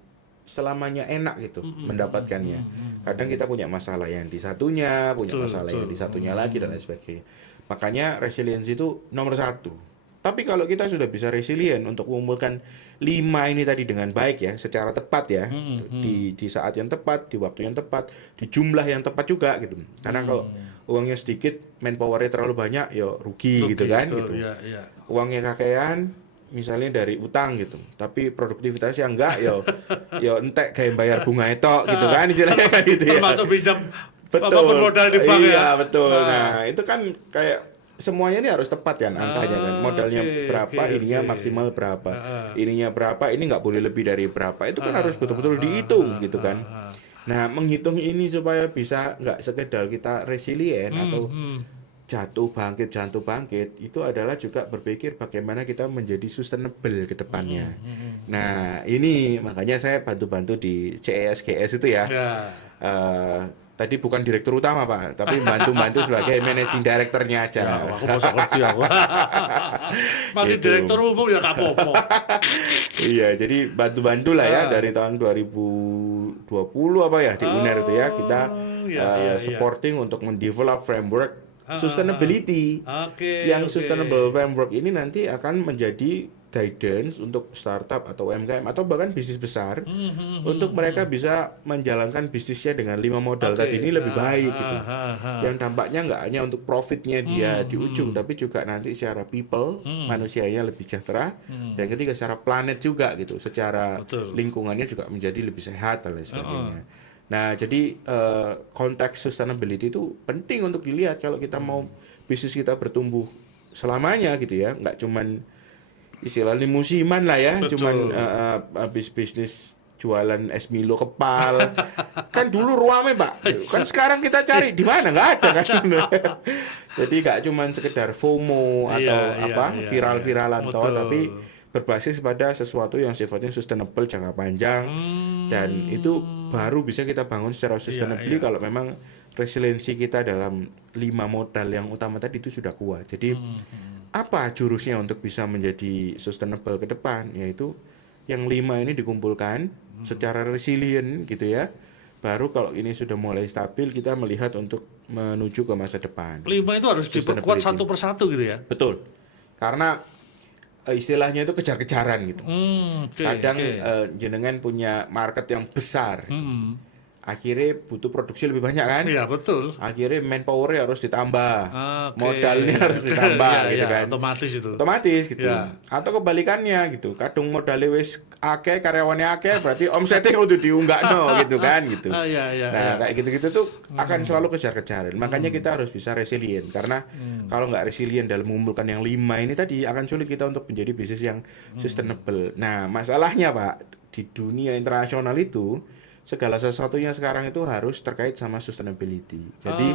selamanya enak gitu mendapatkannya. Kadang kita punya masalah yang di satunya, punya masalah yang di satunya lagi dan lain sebagainya. Makanya resiliensi itu nomor 1. Tapi kalau kita sudah bisa resilient untuk mengumpulkan 5 ini tadi dengan baik ya, secara tepat ya, di saat yang tepat, di waktu yang tepat, di jumlah yang tepat juga gitu. Karena kalau uangnya sedikit, manpower-nya terlalu banyak, ya rugi gitu kan. Gitu. Uangnya kakean, misalnya dari utang gitu, tapi produktivitasnya enggak, ya entek kayak bayar bunga itu gitu kan, istilahnya kan gitu ya. Termasuk pinjam modal di bank ya. Iya betul. Nah itu kan kayak semuanya ini harus tepat kan angkanya kan, modalnya berapa, ininya maksimal berapa, ininya berapa, ini nggak boleh lebih dari berapa, itu kan harus betul-betul dihitung gitu kan. Nah menghitung ini supaya bisa nggak sekedar kita resilient atau jatuh bangkit, itu adalah juga berpikir bagaimana kita menjadi sustainable ke depannya. Nah ini makanya saya bantu-bantu di CESGS itu ya. Tadi bukan direktur utama Pak, tapi bantu-bantu sebagai managing directornya aja. Ya, aku masuk ngerti aku. Masih gitu. Direktur umum ya tak apa-apa. Iya, jadi bantu-bantu lah ya dari tahun 2020 apa ya di UNER itu ya kita supporting untuk mendevelop framework sustainability. Sustainable framework ini nanti akan menjadi guidance untuk startup atau UMKM atau bahkan bisnis besar untuk mereka bisa menjalankan bisnisnya dengan 5 modal tadi ini lebih baik gitu. Yang dampaknya nggak hanya untuk profitnya dia di ujung, tapi juga nanti secara people, manusianya lebih sejahtera, dan ketiga secara planet juga gitu, secara lingkungannya juga menjadi lebih sehat dan lain sebagainya. Nah jadi konteks sustainability itu penting untuk dilihat kalau kita mau bisnis kita bertumbuh selamanya gitu ya, nggak cuman istilahnya musiman lah ya, Betul. cuman habis bisnis jualan es Milo kepal. Kan dulu ruame, Pak. Kan sekarang kita cari di mana nggak ada kan. Jadi nggak cuman sekedar FOMO atau viral-viralan toh, Betul. tapi berbasis pada sesuatu yang sifatnya sustainable jangka panjang, dan itu baru bisa kita bangun secara sustainable kalau memang resiliensi kita dalam 5 modal yang utama tadi itu sudah kuat. Jadi apa jurusnya untuk bisa menjadi sustainable ke depan? Yaitu yang 5 ini dikumpulkan secara resilient gitu ya. Baru kalau ini sudah mulai stabil, kita melihat untuk menuju ke masa depan. 5 itu harus diperkuat satu persatu gitu ya? Betul. Karena istilahnya itu kejar-kejaran gitu. Kadang jenengan punya market yang besar. Akhirnya butuh produksi lebih banyak kan? Iya, betul. Akhirnya manpower harus ditambah, modalnya harus ditambah gitu kan? Otomatis itu. Otomatis gitu. Atau kebalikannya gitu. Kadung modalnya wis akeh, karyawannya akeh, berarti omsetnya kudu diunggakno gitu kan gitu. Nah, kayak gitu-gitu tuh akan selalu kejar-kejaran. Makanya kita harus bisa resilient, karena kalau nggak resilient dalam mengumpulkan yang 5 ini tadi, akan sulit kita untuk menjadi bisnis yang sustainable. Nah, masalahnya Pak, di dunia internasional itu segala sesuatunya sekarang itu harus terkait sama sustainability. Jadi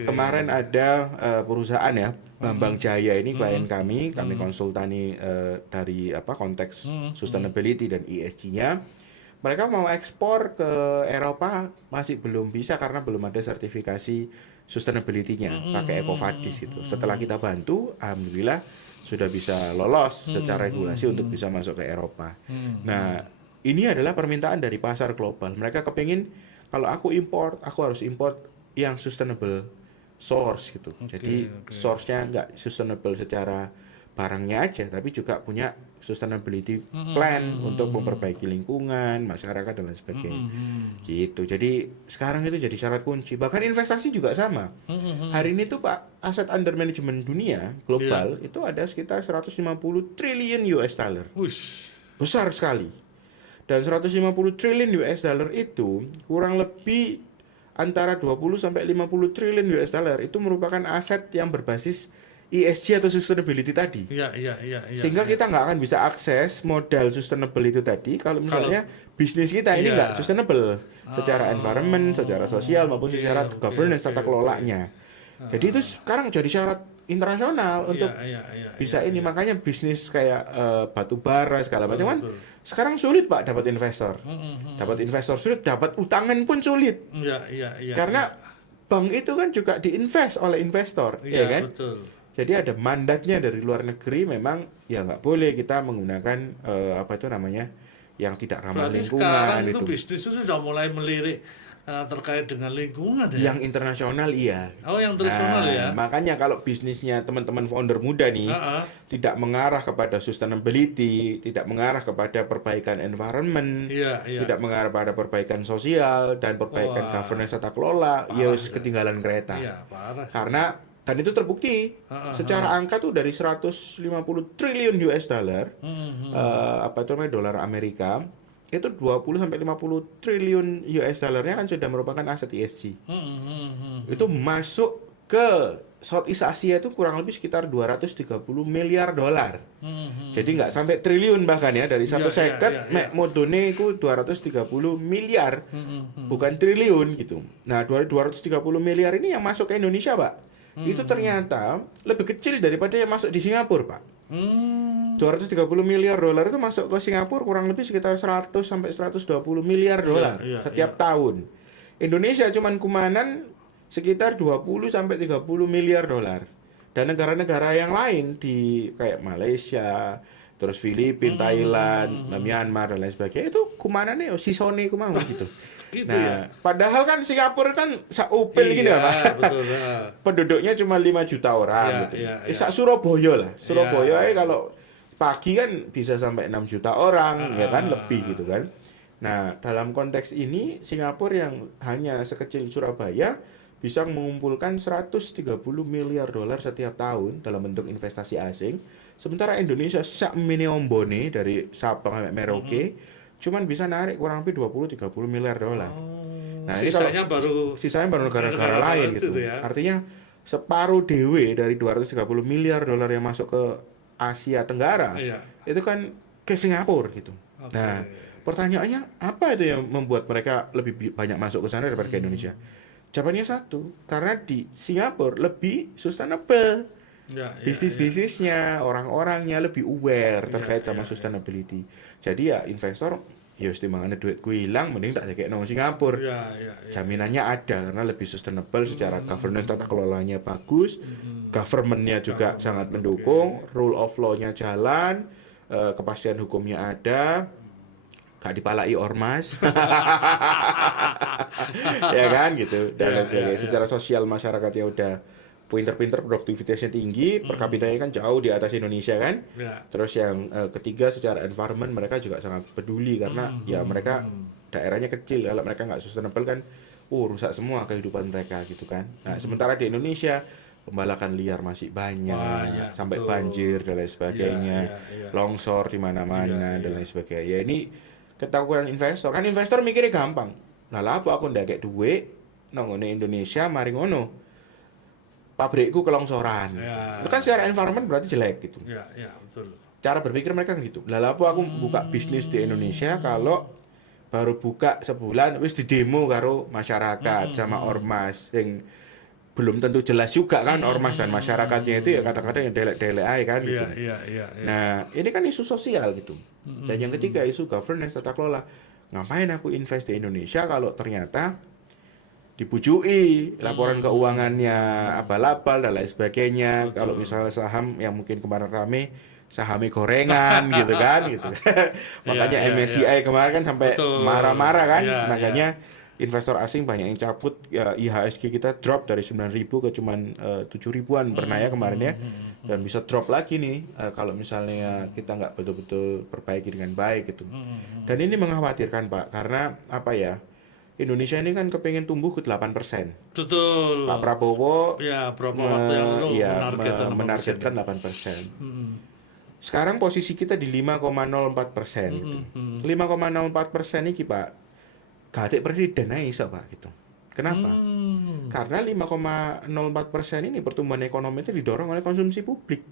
kemarin ada perusahaan ya, Bambang Jaya ini klien kami konsultani dari konteks sustainability dan ESG-nya. Mereka mau ekspor ke Eropa masih belum bisa karena belum ada sertifikasi sustainability-nya pakai EcoVadis gitu. Setelah kita bantu, alhamdulillah sudah bisa lolos secara regulasi untuk bisa masuk ke Eropa. Nah, ini adalah permintaan dari pasar global. Mereka kepingin kalau aku import, aku harus import yang sustainable source gitu. Jadi source-nya nggak sustainable secara barangnya aja, tapi juga punya sustainability plan untuk memperbaiki lingkungan, masyarakat dan lain sebagainya. Gitu. Jadi sekarang itu jadi syarat kunci. Bahkan investasi juga sama. Hari ini tuh Pak, aset under management dunia global itu ada sekitar 150 triliun US dollar. Besar sekali. Dan 150 triliun US dollar itu kurang lebih antara 20 sampai 50 triliun US dollar itu merupakan aset yang berbasis ESG atau sustainability tadi. Sehingga kita nggak akan bisa akses modal sustainable itu tadi kalau misalnya bisnis kita ini nggak sustainable secara environment, secara sosial maupun secara governance tata kelolanya. Jadi itu sekarang jadi syarat internasional untuk bisa ini. Makanya bisnis kayak batu bara segala macam kan sekarang sulit Pak dapat investor. Dapat investor sulit, dapat utangan pun sulit. Karena bank itu kan juga diinvest oleh investor, ya kan? Betul. Jadi ada mandatnya dari luar negeri, memang ya nggak boleh kita menggunakan yang tidak ramah lingkungan. Sekarang itu bisnis itu sudah mulai melirik terkait dengan lingkungan ya? Yang internasional iya. Oh, yang internasional ya. Makanya kalau bisnisnya teman-teman founder muda nih tidak mengarah kepada sustainability, tidak mengarah kepada perbaikan environment, tidak mengarah pada perbaikan sosial dan perbaikan governance tata kelola, ya ketinggalan kereta. Karena dan itu terbukti secara angka tuh dari 150 triliun US dollar, dolar Amerika, itu 20 sampai 50 triliun US dollarnya kan sudah merupakan aset ESG. Itu masuk ke Southeast Asia itu kurang lebih sekitar 230 miliar dolar. Jadi nggak sampai triliun bahkan ya, dari satu seket mek modone itu 230 miliar, bukan triliun gitu. Nah, 230 miliar ini yang masuk ke Indonesia, Pak. Itu ternyata lebih kecil daripada yang masuk di Singapura, Pak. 230 miliar dolar itu masuk ke Singapura kurang lebih sekitar 100 sampai 120 miliar dolar setiap tahun. Indonesia cuman kumanan sekitar 20 sampai 30 miliar dolar. Dan negara-negara yang lain di kayak Malaysia, terus Filipina, Thailand, Myanmar dan lain sebagainya itu kumanannya sisone kumau gitu. Padahal kan Singapura kan saupil gini ya, Pak. Betul, penduduknya cuma 5 juta orang gitu. Sak Surabaya lah. Surabaya kalau pagi kan bisa sampai 6 juta orang, ya kan, lebih gitu kan. Nah, dalam konteks ini Singapura yang hanya sekecil Surabaya bisa mengumpulkan 130 miliar dolar setiap tahun dalam bentuk investasi asing. Sementara Indonesia sak mini ombone dari Sabang sampai Merauke cuman bisa narik kurang lebih 20-30 miliar dolar. Nah, sisanya ini kalau sisanya baru negara-negara lain gitu. Artinya separuh dewe dari 230 miliar dolar yang masuk ke Asia Tenggara, itu kan ke Singapura gitu. Nah, pertanyaannya apa itu yang membuat mereka lebih banyak masuk ke sana daripada ke Indonesia? Jawabannya satu, karena di Singapura lebih sustainable. Bisnis-bisnisnya, orang-orangnya lebih aware terkait sama sustainability. Jadi ya investor, ya timbangannya duit gue hilang, mending tak kayak nong Singapura. Jaminannya ada karena lebih sustainable secara governance, tata kelolanya bagus, governmentnya juga sangat mendukung, rule of law-nya jalan, kepastian hukumnya ada, gak dipalai ormas, ya kan gitu. Dan secara sosial masyarakatnya udah pinter-pinter, produktivitasnya tinggi, per kapitanya kan jauh di atas Indonesia kan. Terus yang ketiga secara environment mereka juga sangat peduli karena ya mereka daerahnya kecil, kalau mereka nggak sustainable kan, rusak semua kehidupan mereka gitu kan. Nah sementara di Indonesia pembalakan liar masih banyak, sampai banjir dan lain sebagainya, longsor di mana-mana dan lain sebagainya. Ya ini ketakutan investor, kan investor mikirnya gampang. Nah lah apa aku ndak kayak duit nang Indonesia mari ngono. Pabrikku kelongsoran. Itu kan secara environment berarti jelek gitu. Betul. Cara berpikir mereka kan gitu. Lah apa aku buka bisnis di Indonesia kalau baru buka sebulan wis di demo karo masyarakat sama ormas yang belum tentu jelas juga kan ormas dan masyarakatnya itu ya kadang-kadang yang delek-delek aja kan gitu. Nah, ini kan isu sosial gitu. Dan yang ketiga isu governance tata kelola. Ngapain aku invest di Indonesia kalau ternyata dipujui laporan keuangannya abal-abal dan lain sebagainya. Kalau misalnya saham yang mungkin kemarin rame sahamnya gorengan gitu kan gitu. Makanya MSCI kemarin kan sampai marah-marah kan. Makanya investor asing banyak yang cabut, ya, IHSG kita drop dari 9.000 ke cuman 7.000-an pernah ya kemarin ya. Dan bisa drop lagi nih kalau misalnya kita nggak betul-betul perbaiki dengan baik gitu. Dan ini mengkhawatirkan Pak, karena apa ya, Indonesia ini kan kepengen tumbuh ke 8%. Betul. Pak Prabowo berapa waktu yang lalu menargetkan 8%. Sekarang posisi kita di 5,04% gitu. 5,04% ini Pak, gatik presiden aja iso Pak gitu. Kenapa? Karena 5,04% ini pertumbuhan ekonomi itu didorong oleh konsumsi publik.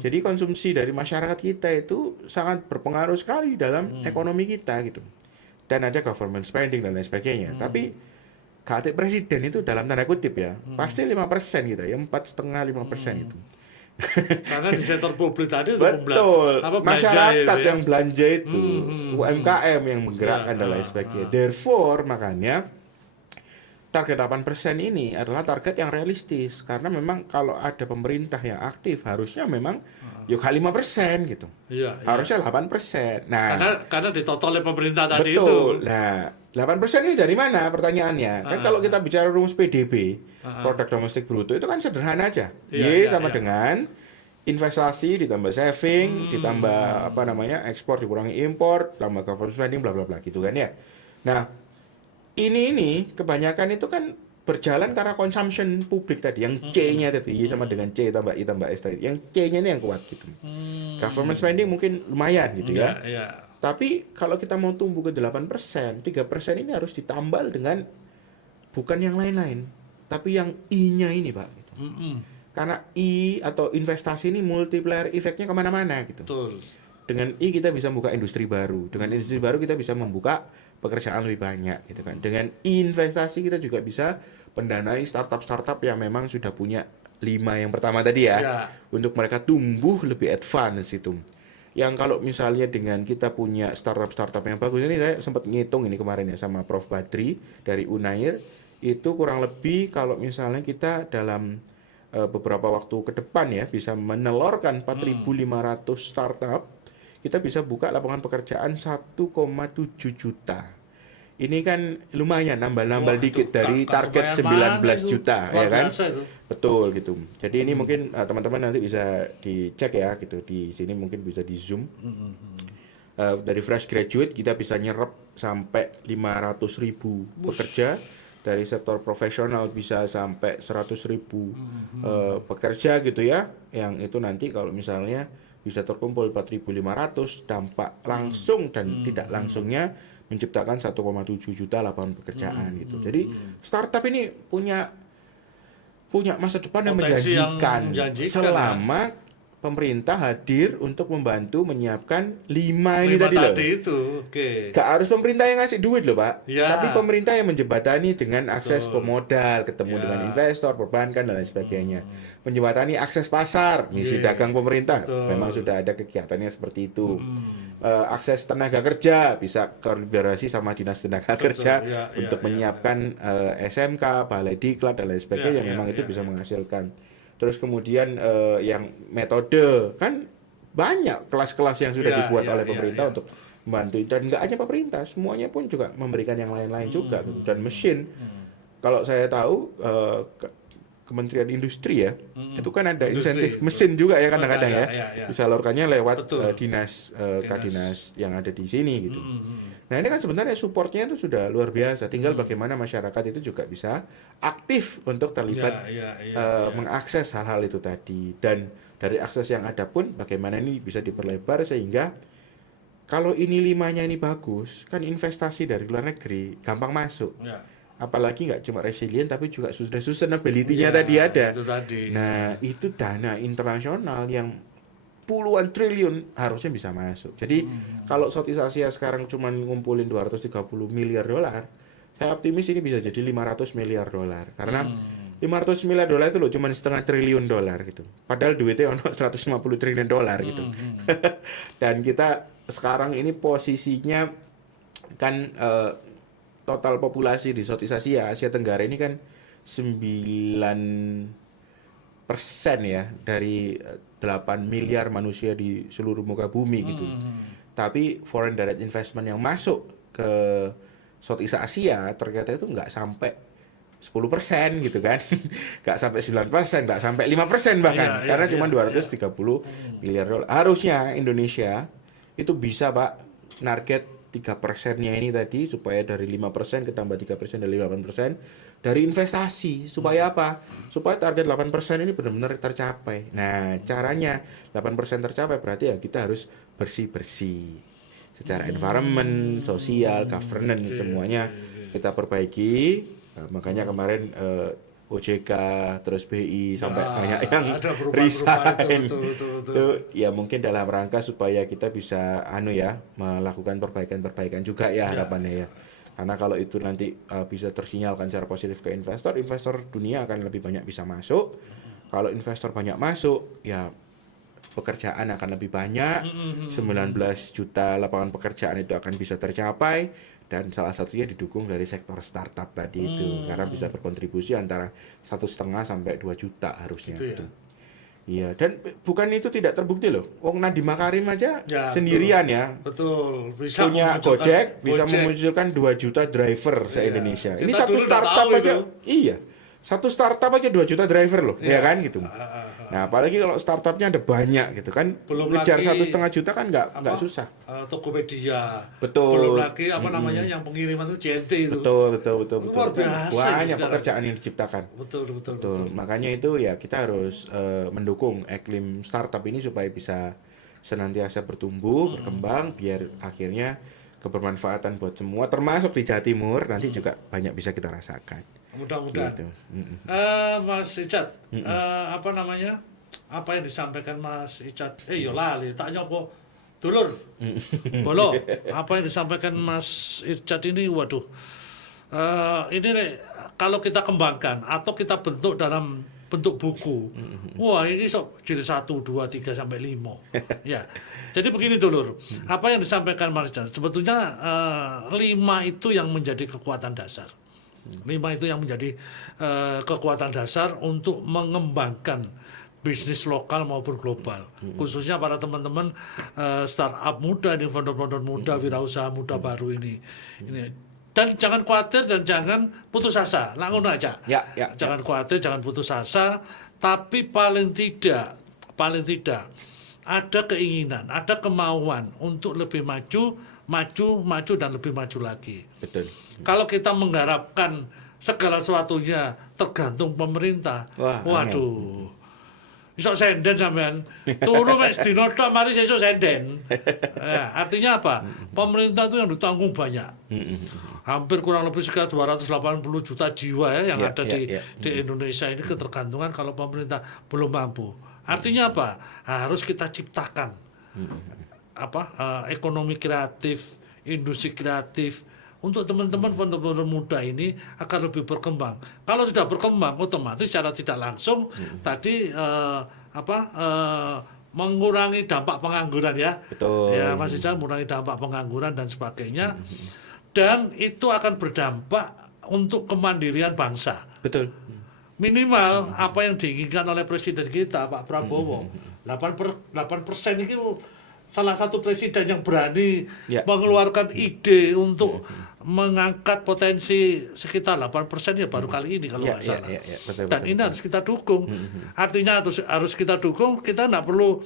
Jadi konsumsi dari masyarakat kita itu sangat berpengaruh sekali dalam ekonomi kita gitu. Dan ada government spending dan lain sebagainya. Tapi gatik presiden itu dalam tanda kutip ya, pasti 5% gitu ya, 4,5-5% itu. Karena di sektor publik tadi betul, masyarakat yang belanja itu, UMKM yang menggerakkan dan lain sebagainya. Therefore, makanya target 8% ini adalah target yang realistis. Karena memang kalau ada pemerintah yang aktif, harusnya memang yuk 5% gitu. Harusnya 8%. Nah, karena ditotol oleh pemerintah tadi betul. Itu. Nah, 8% ini dari mana pertanyaannya? Kan kalau kita bicara rumus PDB, produk domestik bruto itu kan sederhana aja. Sama dengan investasi ditambah saving, ditambah ekspor dikurangi impor, tambah government spending bla bla bla gitu kan ya. Nah, ini kebanyakan itu kan berjalan karena consumption publik tadi, yang C-nya tadi sama dengan C tambah I tambah S tadi. Yang C-nya ini yang kuat gitu. Government spending mungkin lumayan gitu ya. Tapi kalau kita mau tumbuh ke 8%, 3% ini harus ditambal dengan bukan yang lain-lain, tapi yang I-nya ini Pak gitu. Karena I atau investasi ini multiplier efeknya kemana-mana gitu. Betul. Dengan I kita bisa membuka industri baru. Dengan industri baru kita bisa membuka pekerjaan lebih banyak gitu kan. Dengan investasi kita juga bisa pendanai startup-startup yang memang sudah punya 5 yang pertama tadi ya. Untuk mereka tumbuh lebih advance itu. Yang kalau misalnya dengan kita punya startup-startup yang bagus, ini saya sempat ngitung ini kemarin ya sama Prof Badri dari Unair, itu kurang lebih kalau misalnya kita dalam beberapa waktu ke depan ya bisa menelorkan 4.500 startup, kita bisa buka lapangan pekerjaan 1,7 juta. Ini kan lumayan nambal-nambal dikit dari target 19 juta ya kan? Betul gitu. Jadi ini mungkin teman-teman nanti bisa dicek ya gitu. Di sini mungkin bisa di zoom. Dari fresh graduate kita bisa nyerap sampai 500.000 pekerja. Dari sektor profesional bisa sampai 100.000 pekerja gitu ya. Yang itu nanti kalau misalnya bisa terkumpul 4.500, dampak langsung dan tidak langsungnya menciptakan 1,7 juta lapangan pekerjaan gitu. Jadi startup ini punya punya masa depan yang Potensi menjanjikan, selama ya. Pemerintah hadir untuk membantu menyiapkan 5 ini 5 tadi loh. itu, oke. Gak harus pemerintah yang ngasih duit loh Pak, Ya. tapi pemerintah yang menjembatani dengan akses pemodal, ketemu dengan investor, perbankan dan lain sebagainya. Menjembatani akses pasar, misi dagang pemerintah, memang sudah ada kegiatannya seperti itu. Akses tenaga kerja, bisa kolaborasi sama dinas tenaga kerja untuk menyiapkan SMK, balai diklat dan lain sebagainya, yang memang itu bisa menghasilkan. Terus kemudian yang metode, kan banyak kelas-kelas yang sudah dibuat oleh pemerintah untuk membantu, dan nggak hanya pemerintah, semuanya pun juga memberikan yang lain-lain juga gitu. Dan mesin, kalau saya tahu Kementerian Industri ya, itu kan ada insentif mesin juga ya kadang-kadang ya, disalurkannya lewat dinas kadinas yang ada di sini gitu. Nah ini kan sebenarnya supportnya itu sudah luar biasa, tinggal bagaimana masyarakat itu juga bisa aktif untuk terlibat mengakses hal-hal itu tadi, dan dari akses yang ada pun bagaimana ini bisa diperlebar sehingga kalau ini 5-nya ini bagus, kan investasi dari luar negeri gampang masuk. Apalagi nggak cuma resilient tapi juga sudah sustainability-nya tadi ada. Nah, itu dana internasional yang puluhan triliun harusnya bisa masuk. Jadi kalau Southeast Asia sekarang cuma ngumpulin 230 miliar dolar, saya optimis ini bisa jadi 500 miliar dolar. Karena 500 miliar dolar itu loh cuma setengah triliun dolar gitu. Padahal duitnya ono 150 triliun dolar gitu. Dan kita sekarang ini posisinya kan total populasi di Southeast Asia, Asia Tenggara ini kan 9% ya dari 8 miliar manusia di seluruh muka bumi gitu. Tapi foreign direct investment yang masuk ke Southeast Asia ternyata itu nggak sampai 10% gitu kan. Nggak sampai 9%, nggak sampai 5% bahkan. Karena cuma 230 miliar dolar. Harusnya Indonesia itu bisa Pak target 3%-nya ini tadi, supaya dari 5% ketambah 3% dari 8% dari investasi. Supaya apa? Supaya target 8% ini benar-benar tercapai. Nah, caranya 8% tercapai berarti ya kita harus bersih-bersih secara environment, sosial, governance, semuanya kita perbaiki. Makanya kemarin OJK, terus BI, sampai banyak yang resign. Itu ya mungkin dalam rangka supaya kita bisa melakukan perbaikan-perbaikan juga ya harapannya ya. Karena kalau itu nanti bisa tersinyalkan secara positif ke investor, investor dunia akan lebih banyak bisa masuk. Kalau investor banyak masuk, ya pekerjaan akan lebih banyak. 19 juta lapangan pekerjaan itu akan bisa tercapai. Dan salah satunya didukung dari sektor startup tadi itu, karena bisa berkontribusi antara 1,5 sampai 2 juta harusnya. Gitu ya? Iya, dan bukan itu tidak terbukti loh. Wong Nadiem Makarim aja sendirian betul. Bisa punya Gojek, bisa memunculkan 2 juta driver se-Indonesia. Ini satu startup aja. Iya. Satu startup aja 2 juta driver loh, ya kan gitu. Nah, apalagi kalau startupnya ada banyak gitu kan, belum ngejar lagi 1,5 juta kan nggak susah. Tokopedia. Betul. Belum lagi namanya yang pengiriman itu JNT itu. Betul. Luar biasa banyak pekerjaan yang diciptakan. Betul. Makanya itu ya kita harus mendukung iklim startup ini supaya bisa senantiasa bertumbuh, berkembang, biar akhirnya kebermanfaatan buat semua, termasuk di Jawa Timur nanti juga banyak bisa kita rasakan. Mudah-mudahan. Gitu. Mas Icat, apa yang disampaikan Mas Icat? Lali, tak nyopo dulur. Bolo, apa yang disampaikan Mas Icat ini, waduh. Ini nih, kalau kita kembangkan atau kita bentuk dalam bentuk buku, wah ini sok jilid 1, 2, 3 sampai 5. Ya. Jadi begini dulur, apa yang disampaikan Mas Icat? Sebetulnya 5 itu yang menjadi kekuatan dasar. 5 itu yang menjadi kekuatan dasar untuk mengembangkan bisnis lokal maupun global. Khususnya para teman-teman startup muda, founder-founder muda, wirausaha muda baru ini. Dan jangan khawatir dan jangan putus asa, langsung aja. Jangan khawatir, jangan putus asa, tapi paling tidak ada keinginan, ada kemauan untuk lebih maju dan lebih maju lagi. Betul. Kalau kita mengharapkan segala sesuatunya tergantung pemerintah, waduh. Iso senden sampean. Turu wis dino tok mari sesuk senden. Artinya apa? Pemerintah itu yang ditanggung banyak. hampir kurang lebih sekitar 280 juta jiwa ya yang Ya, ada ya, ya. di Indonesia ini ketergantungan kalau pemerintah belum mampu. Artinya apa? Harus kita ciptakan ekonomi kreatif, industri kreatif untuk teman-teman founder-founder muda ini akan lebih berkembang. Kalau sudah berkembang, otomatis secara tidak langsung tadi mengurangi dampak pengangguran ya. Betul. Ya, Mas Ican, mengurangi dampak pengangguran dan sebagainya. Dan itu akan berdampak untuk kemandirian bangsa. Betul. Minimal apa yang diinginkan oleh presiden kita, Pak Prabowo, 8% itu salah satu presiden yang berani mengeluarkan ide untuk mengangkat potensi sekitar 8% ya baru kali ini kalau nggak salah. Betul, dan ini harus kita dukung. Artinya harus kita dukung, kita nggak perlu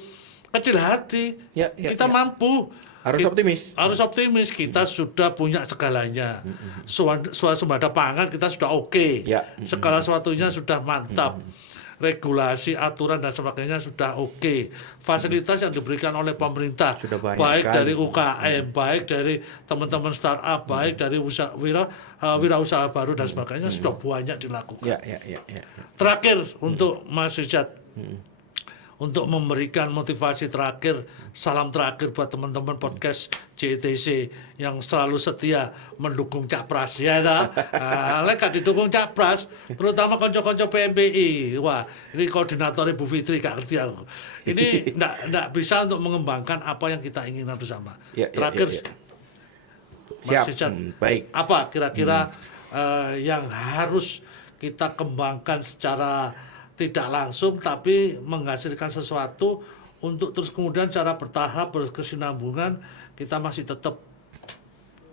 kecil hati. Kita mampu. Harus optimis. Harus optimis. Kita sudah punya segalanya. Swasembada pangan kita sudah oke. Segala sesuatunya sudah mantap. Regulasi, aturan dan sebagainya sudah oke. Fasilitas yang diberikan oleh pemerintah sudah baik dari UKM, baik dari teman-teman startup, baik dari wirausaha baru dan sebagainya sudah banyak dilakukan. Terakhir untuk Mas Rijat, untuk memberikan motivasi terakhir, salam terakhir buat teman-teman podcast JTC yang selalu setia mendukung Capras ya dah. Lek didukung Capras, terutama konco-konco PMPI. Wah, ini koordinator Bu Fitri gak ngerti aku. Ini nggak bisa untuk mengembangkan apa yang kita inginkan bersama. Terakhir, Mas Rijat, baik. apa kira-kira yang harus kita kembangkan secara tidak langsung tapi menghasilkan sesuatu untuk terus kemudian secara bertahap berkesinambungan kita masih tetap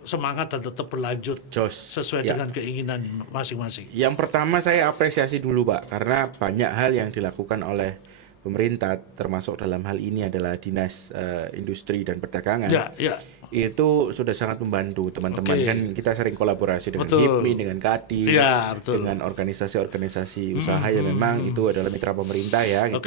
semangat dan tetap berlanjut sesuai dengan keinginan masing-masing. Yang pertama saya apresiasi dulu Pak, karena banyak hal yang dilakukan oleh pemerintah termasuk dalam hal ini adalah Dinas Industri dan Perdagangan. Itu sudah sangat membantu teman-teman kan kita sering kolaborasi dengan HIPMI, dengan Kadin, dengan organisasi-organisasi usaha yang memang itu adalah mitra pemerintah ya gitu.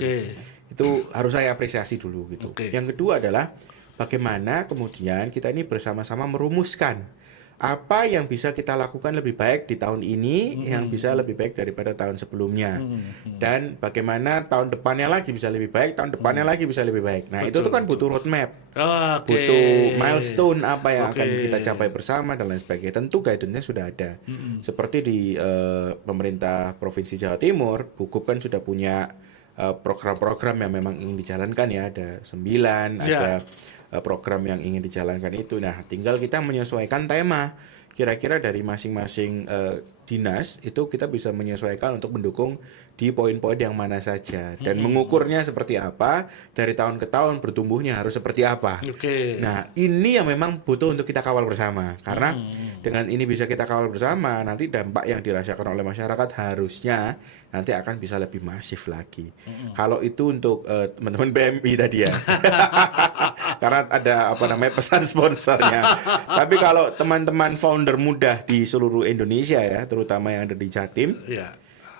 Itu harus saya apresiasi dulu gitu. Yang kedua adalah bagaimana kemudian kita ini bersama-sama merumuskan apa yang bisa kita lakukan lebih baik di tahun ini yang bisa lebih baik daripada tahun sebelumnya dan bagaimana tahun depannya lagi bisa lebih baik, tahun depannya lagi bisa lebih baik. Nah itu tuh kan butuh roadmap, butuh milestone apa yang akan kita capai bersama dan lain sebagainya. Tentu guidance-nya sudah ada. Seperti di pemerintah Provinsi Jawa Timur, Bukup kan sudah punya program-program yang memang ingin dijalankan ya, ada 9, ada program yang ingin dijalankan itu. Nah, tinggal kita menyesuaikan tema. Kira-kira dari masing-masing dinas itu kita bisa menyesuaikan untuk mendukung di poin-poin yang mana saja dan mengukurnya seperti apa, dari tahun ke tahun bertumbuhnya harus seperti apa. Nah, ini yang memang butuh untuk kita kawal bersama karena dengan ini bisa kita kawal bersama, nanti dampak yang dirasakan oleh masyarakat harusnya nanti akan bisa lebih masif lagi. Kalau itu untuk teman-teman PMI tadi ya. Karena ada pesan sponsornya. Tapi kalau teman-teman founder muda di seluruh Indonesia ya, terutama yang ada di Jatim,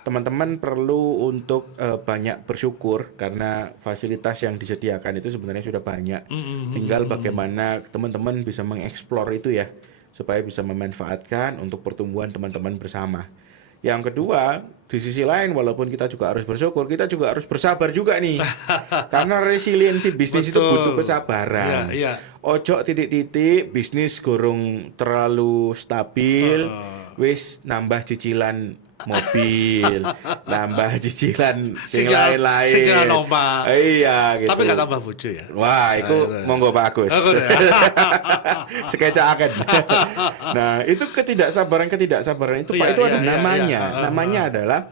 teman-teman perlu untuk banyak bersyukur karena fasilitas yang disediakan itu sebenarnya sudah banyak. Tinggal bagaimana teman-teman bisa mengeksplor itu ya, supaya bisa memanfaatkan untuk pertumbuhan teman-teman bersama. Yang kedua, di sisi lain walaupun kita juga harus bersyukur, kita juga harus bersabar juga nih. Karena resiliensi bisnis itu butuh kesabaran. Ojo titik-titik bisnis gorong terlalu stabil, wis nambah cicilan mobil, nambah cicilan sing lain-lain. Cicilan omah. Iya gitu. Tapi nggak tambah bojo ya. Wah, itu monggo bagus. Skecakan. Nah, itu ketidaksabaran itu Pak itu ada namanya. Namanya adalah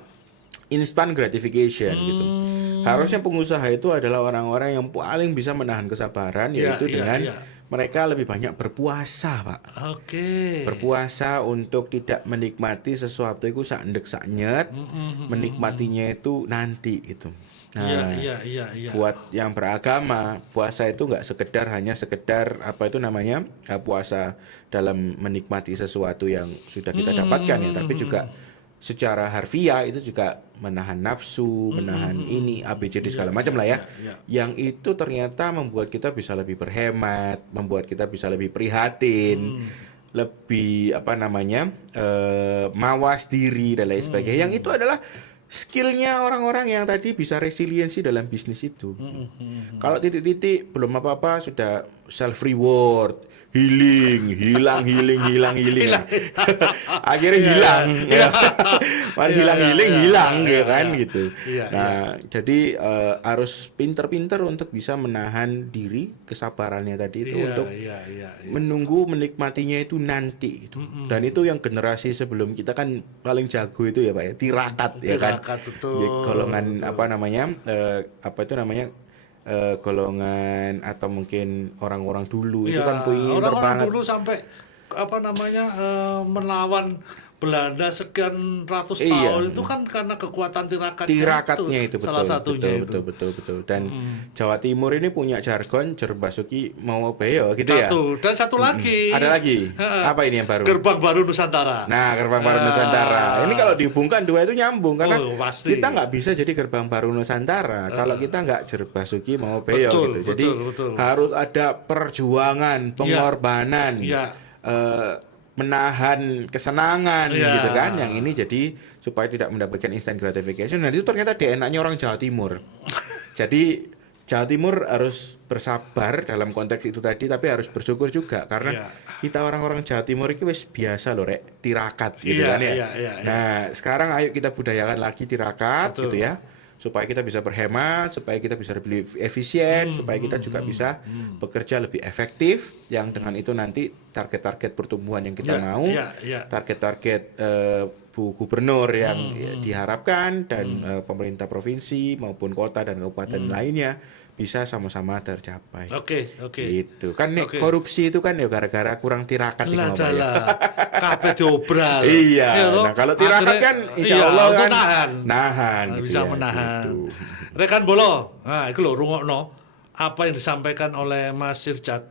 instant gratification gitu. Harusnya pengusaha itu adalah orang-orang yang paling bisa menahan kesabaran yaitu dengan mereka lebih banyak berpuasa, Pak. Berpuasa untuk tidak menikmati sesuatu itu saknyet, menikmatinya itu nanti gitu. Nah, buat yang beragama, puasa itu nggak hanya sekedar puasa dalam menikmati sesuatu yang sudah kita dapatkan ya, tapi juga secara harfiah itu juga menahan nafsu, menahan ini, ABCD segala macam lah ya. Yang itu ternyata membuat kita bisa lebih berhemat, membuat kita bisa lebih prihatin. lebih mawas diri dan lain sebagainya. Yang itu adalah skillnya orang-orang yang tadi bisa resiliensi dalam bisnis itu. Kalau titik-titik belum apa-apa sudah self reward, hilang. Akhirnya hilang. Hilang kan gitu. Nah, jadi harus pinter-pinter untuk bisa menahan diri, kesabarannya tadi itu untuk menunggu menikmatinya itu nanti gitu. Dan itu yang generasi sebelum kita kan paling jago itu ya Pak ya, tirakat ya kan. Betul. Ya, golongan golongan atau mungkin orang-orang dulu itu kan pinter orang-orang banget. dulu sampai melawan Belanda sekian ratus tahun itu kan karena kekuatan tirakatnya itu salah satunya betul. Dan Jawa Timur ini punya jargon Jerbasuki mau beyo gitu ya. Dan satu lagi. Ada lagi. Apa ini yang baru? Gerbang Baru Nusantara. Nah, Gerbang Baru Nusantara. Ini kalau dihubungkan dua itu nyambung karena kita nggak bisa jadi Gerbang Baru Nusantara kalau kita nggak Jerbasuki mau beyo gitu. Jadi harus ada perjuangan, pengorbanan. Menahan kesenangan gitu kan, yang ini jadi supaya tidak mendapatkan instant gratification. Dan itu ternyata DNA-nya orang Jawa Timur. Jadi Jawa Timur harus bersabar dalam konteks itu tadi, tapi harus bersyukur juga karena kita orang-orang Jawa Timur itu wis biasa loh rek tirakat gitu kan ya. Nah sekarang ayo kita budayakan lagi tirakat gitu ya, supaya kita bisa berhemat, supaya kita bisa lebih efisien, supaya kita juga bisa bekerja lebih efektif, yang dengan itu nanti target-target pertumbuhan yang kita mau, target-target Bu Gubernur yang diharapkan dan pemerintah provinsi maupun kota dan kabupaten lainnya bisa sama-sama tercapai. Oke. Itu kan korupsi itu kan ya gara-gara kurang tirakat itu kabeh diobral. Iya. Nah, kalau tirakat kan insyaallah kan nahan gitu bisa ya, menahan. Gitu. Rekan Bolo, nah iku lho rungokno apa yang disampaikan oleh Mas Irjad.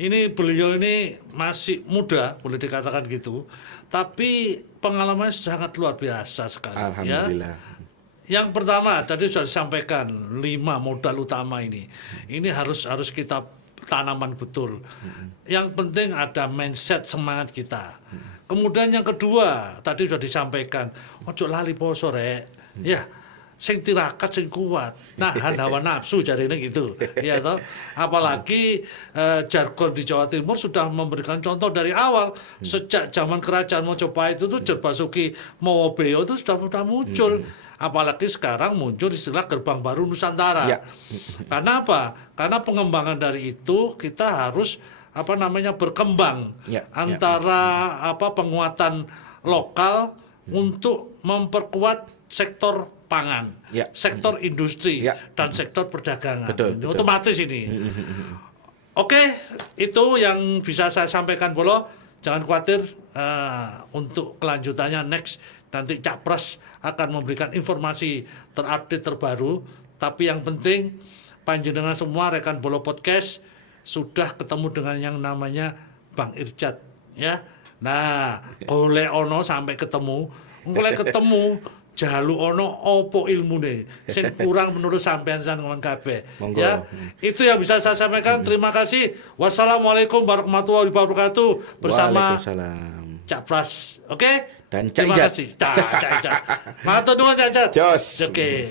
Ini beliau ini masih muda, boleh dikatakan gitu, tapi pengalamannya sangat luar biasa sekali. Alhamdulillah. Yang pertama tadi sudah disampaikan 5 modal utama ini harus kita tanaman betul. Yang penting ada mindset, semangat kita. Kemudian yang kedua tadi sudah disampaikan, ojo lali poso rek. Ya, sing tirakat sing kuat, nahan hawa nafsu jarine gitu. Ya toh. Apalagi jargon di Jawa Timur sudah memberikan contoh dari awal, sejak zaman kerajaan Mojopahit itu Jerbasuki Mowobeyo itu sudah muncul. Apalagi sekarang muncul istilah Gerbang Baru Nusantara. Karena apa? Karena pengembangan dari itu kita harus berkembang antara penguatan lokal untuk memperkuat sektor pangan, sektor industri dan sektor perdagangan. Betul. Otomatis ini. Oke, itu yang bisa saya sampaikan Bolo. Jangan khawatir, untuk kelanjutannya next nanti Capres akan memberikan informasi terupdate terbaru. Tapi yang penting panjenengan semua rekan Bolo Podcast sudah ketemu dengan yang namanya Bang Irjad ya. Nah, oleh ono sampai ketemu, jalu ono opo ilmune sing kurang menurut sampean ngomong kabeh ya. Itu yang bisa saya sampaikan. Terima kasih. Wassalamualaikum warahmatullahi wabarakatuh bersama Cak Pras. Oke? Dan Terima kasih. Cak. Matur nuwun Cak. Jos. Oke.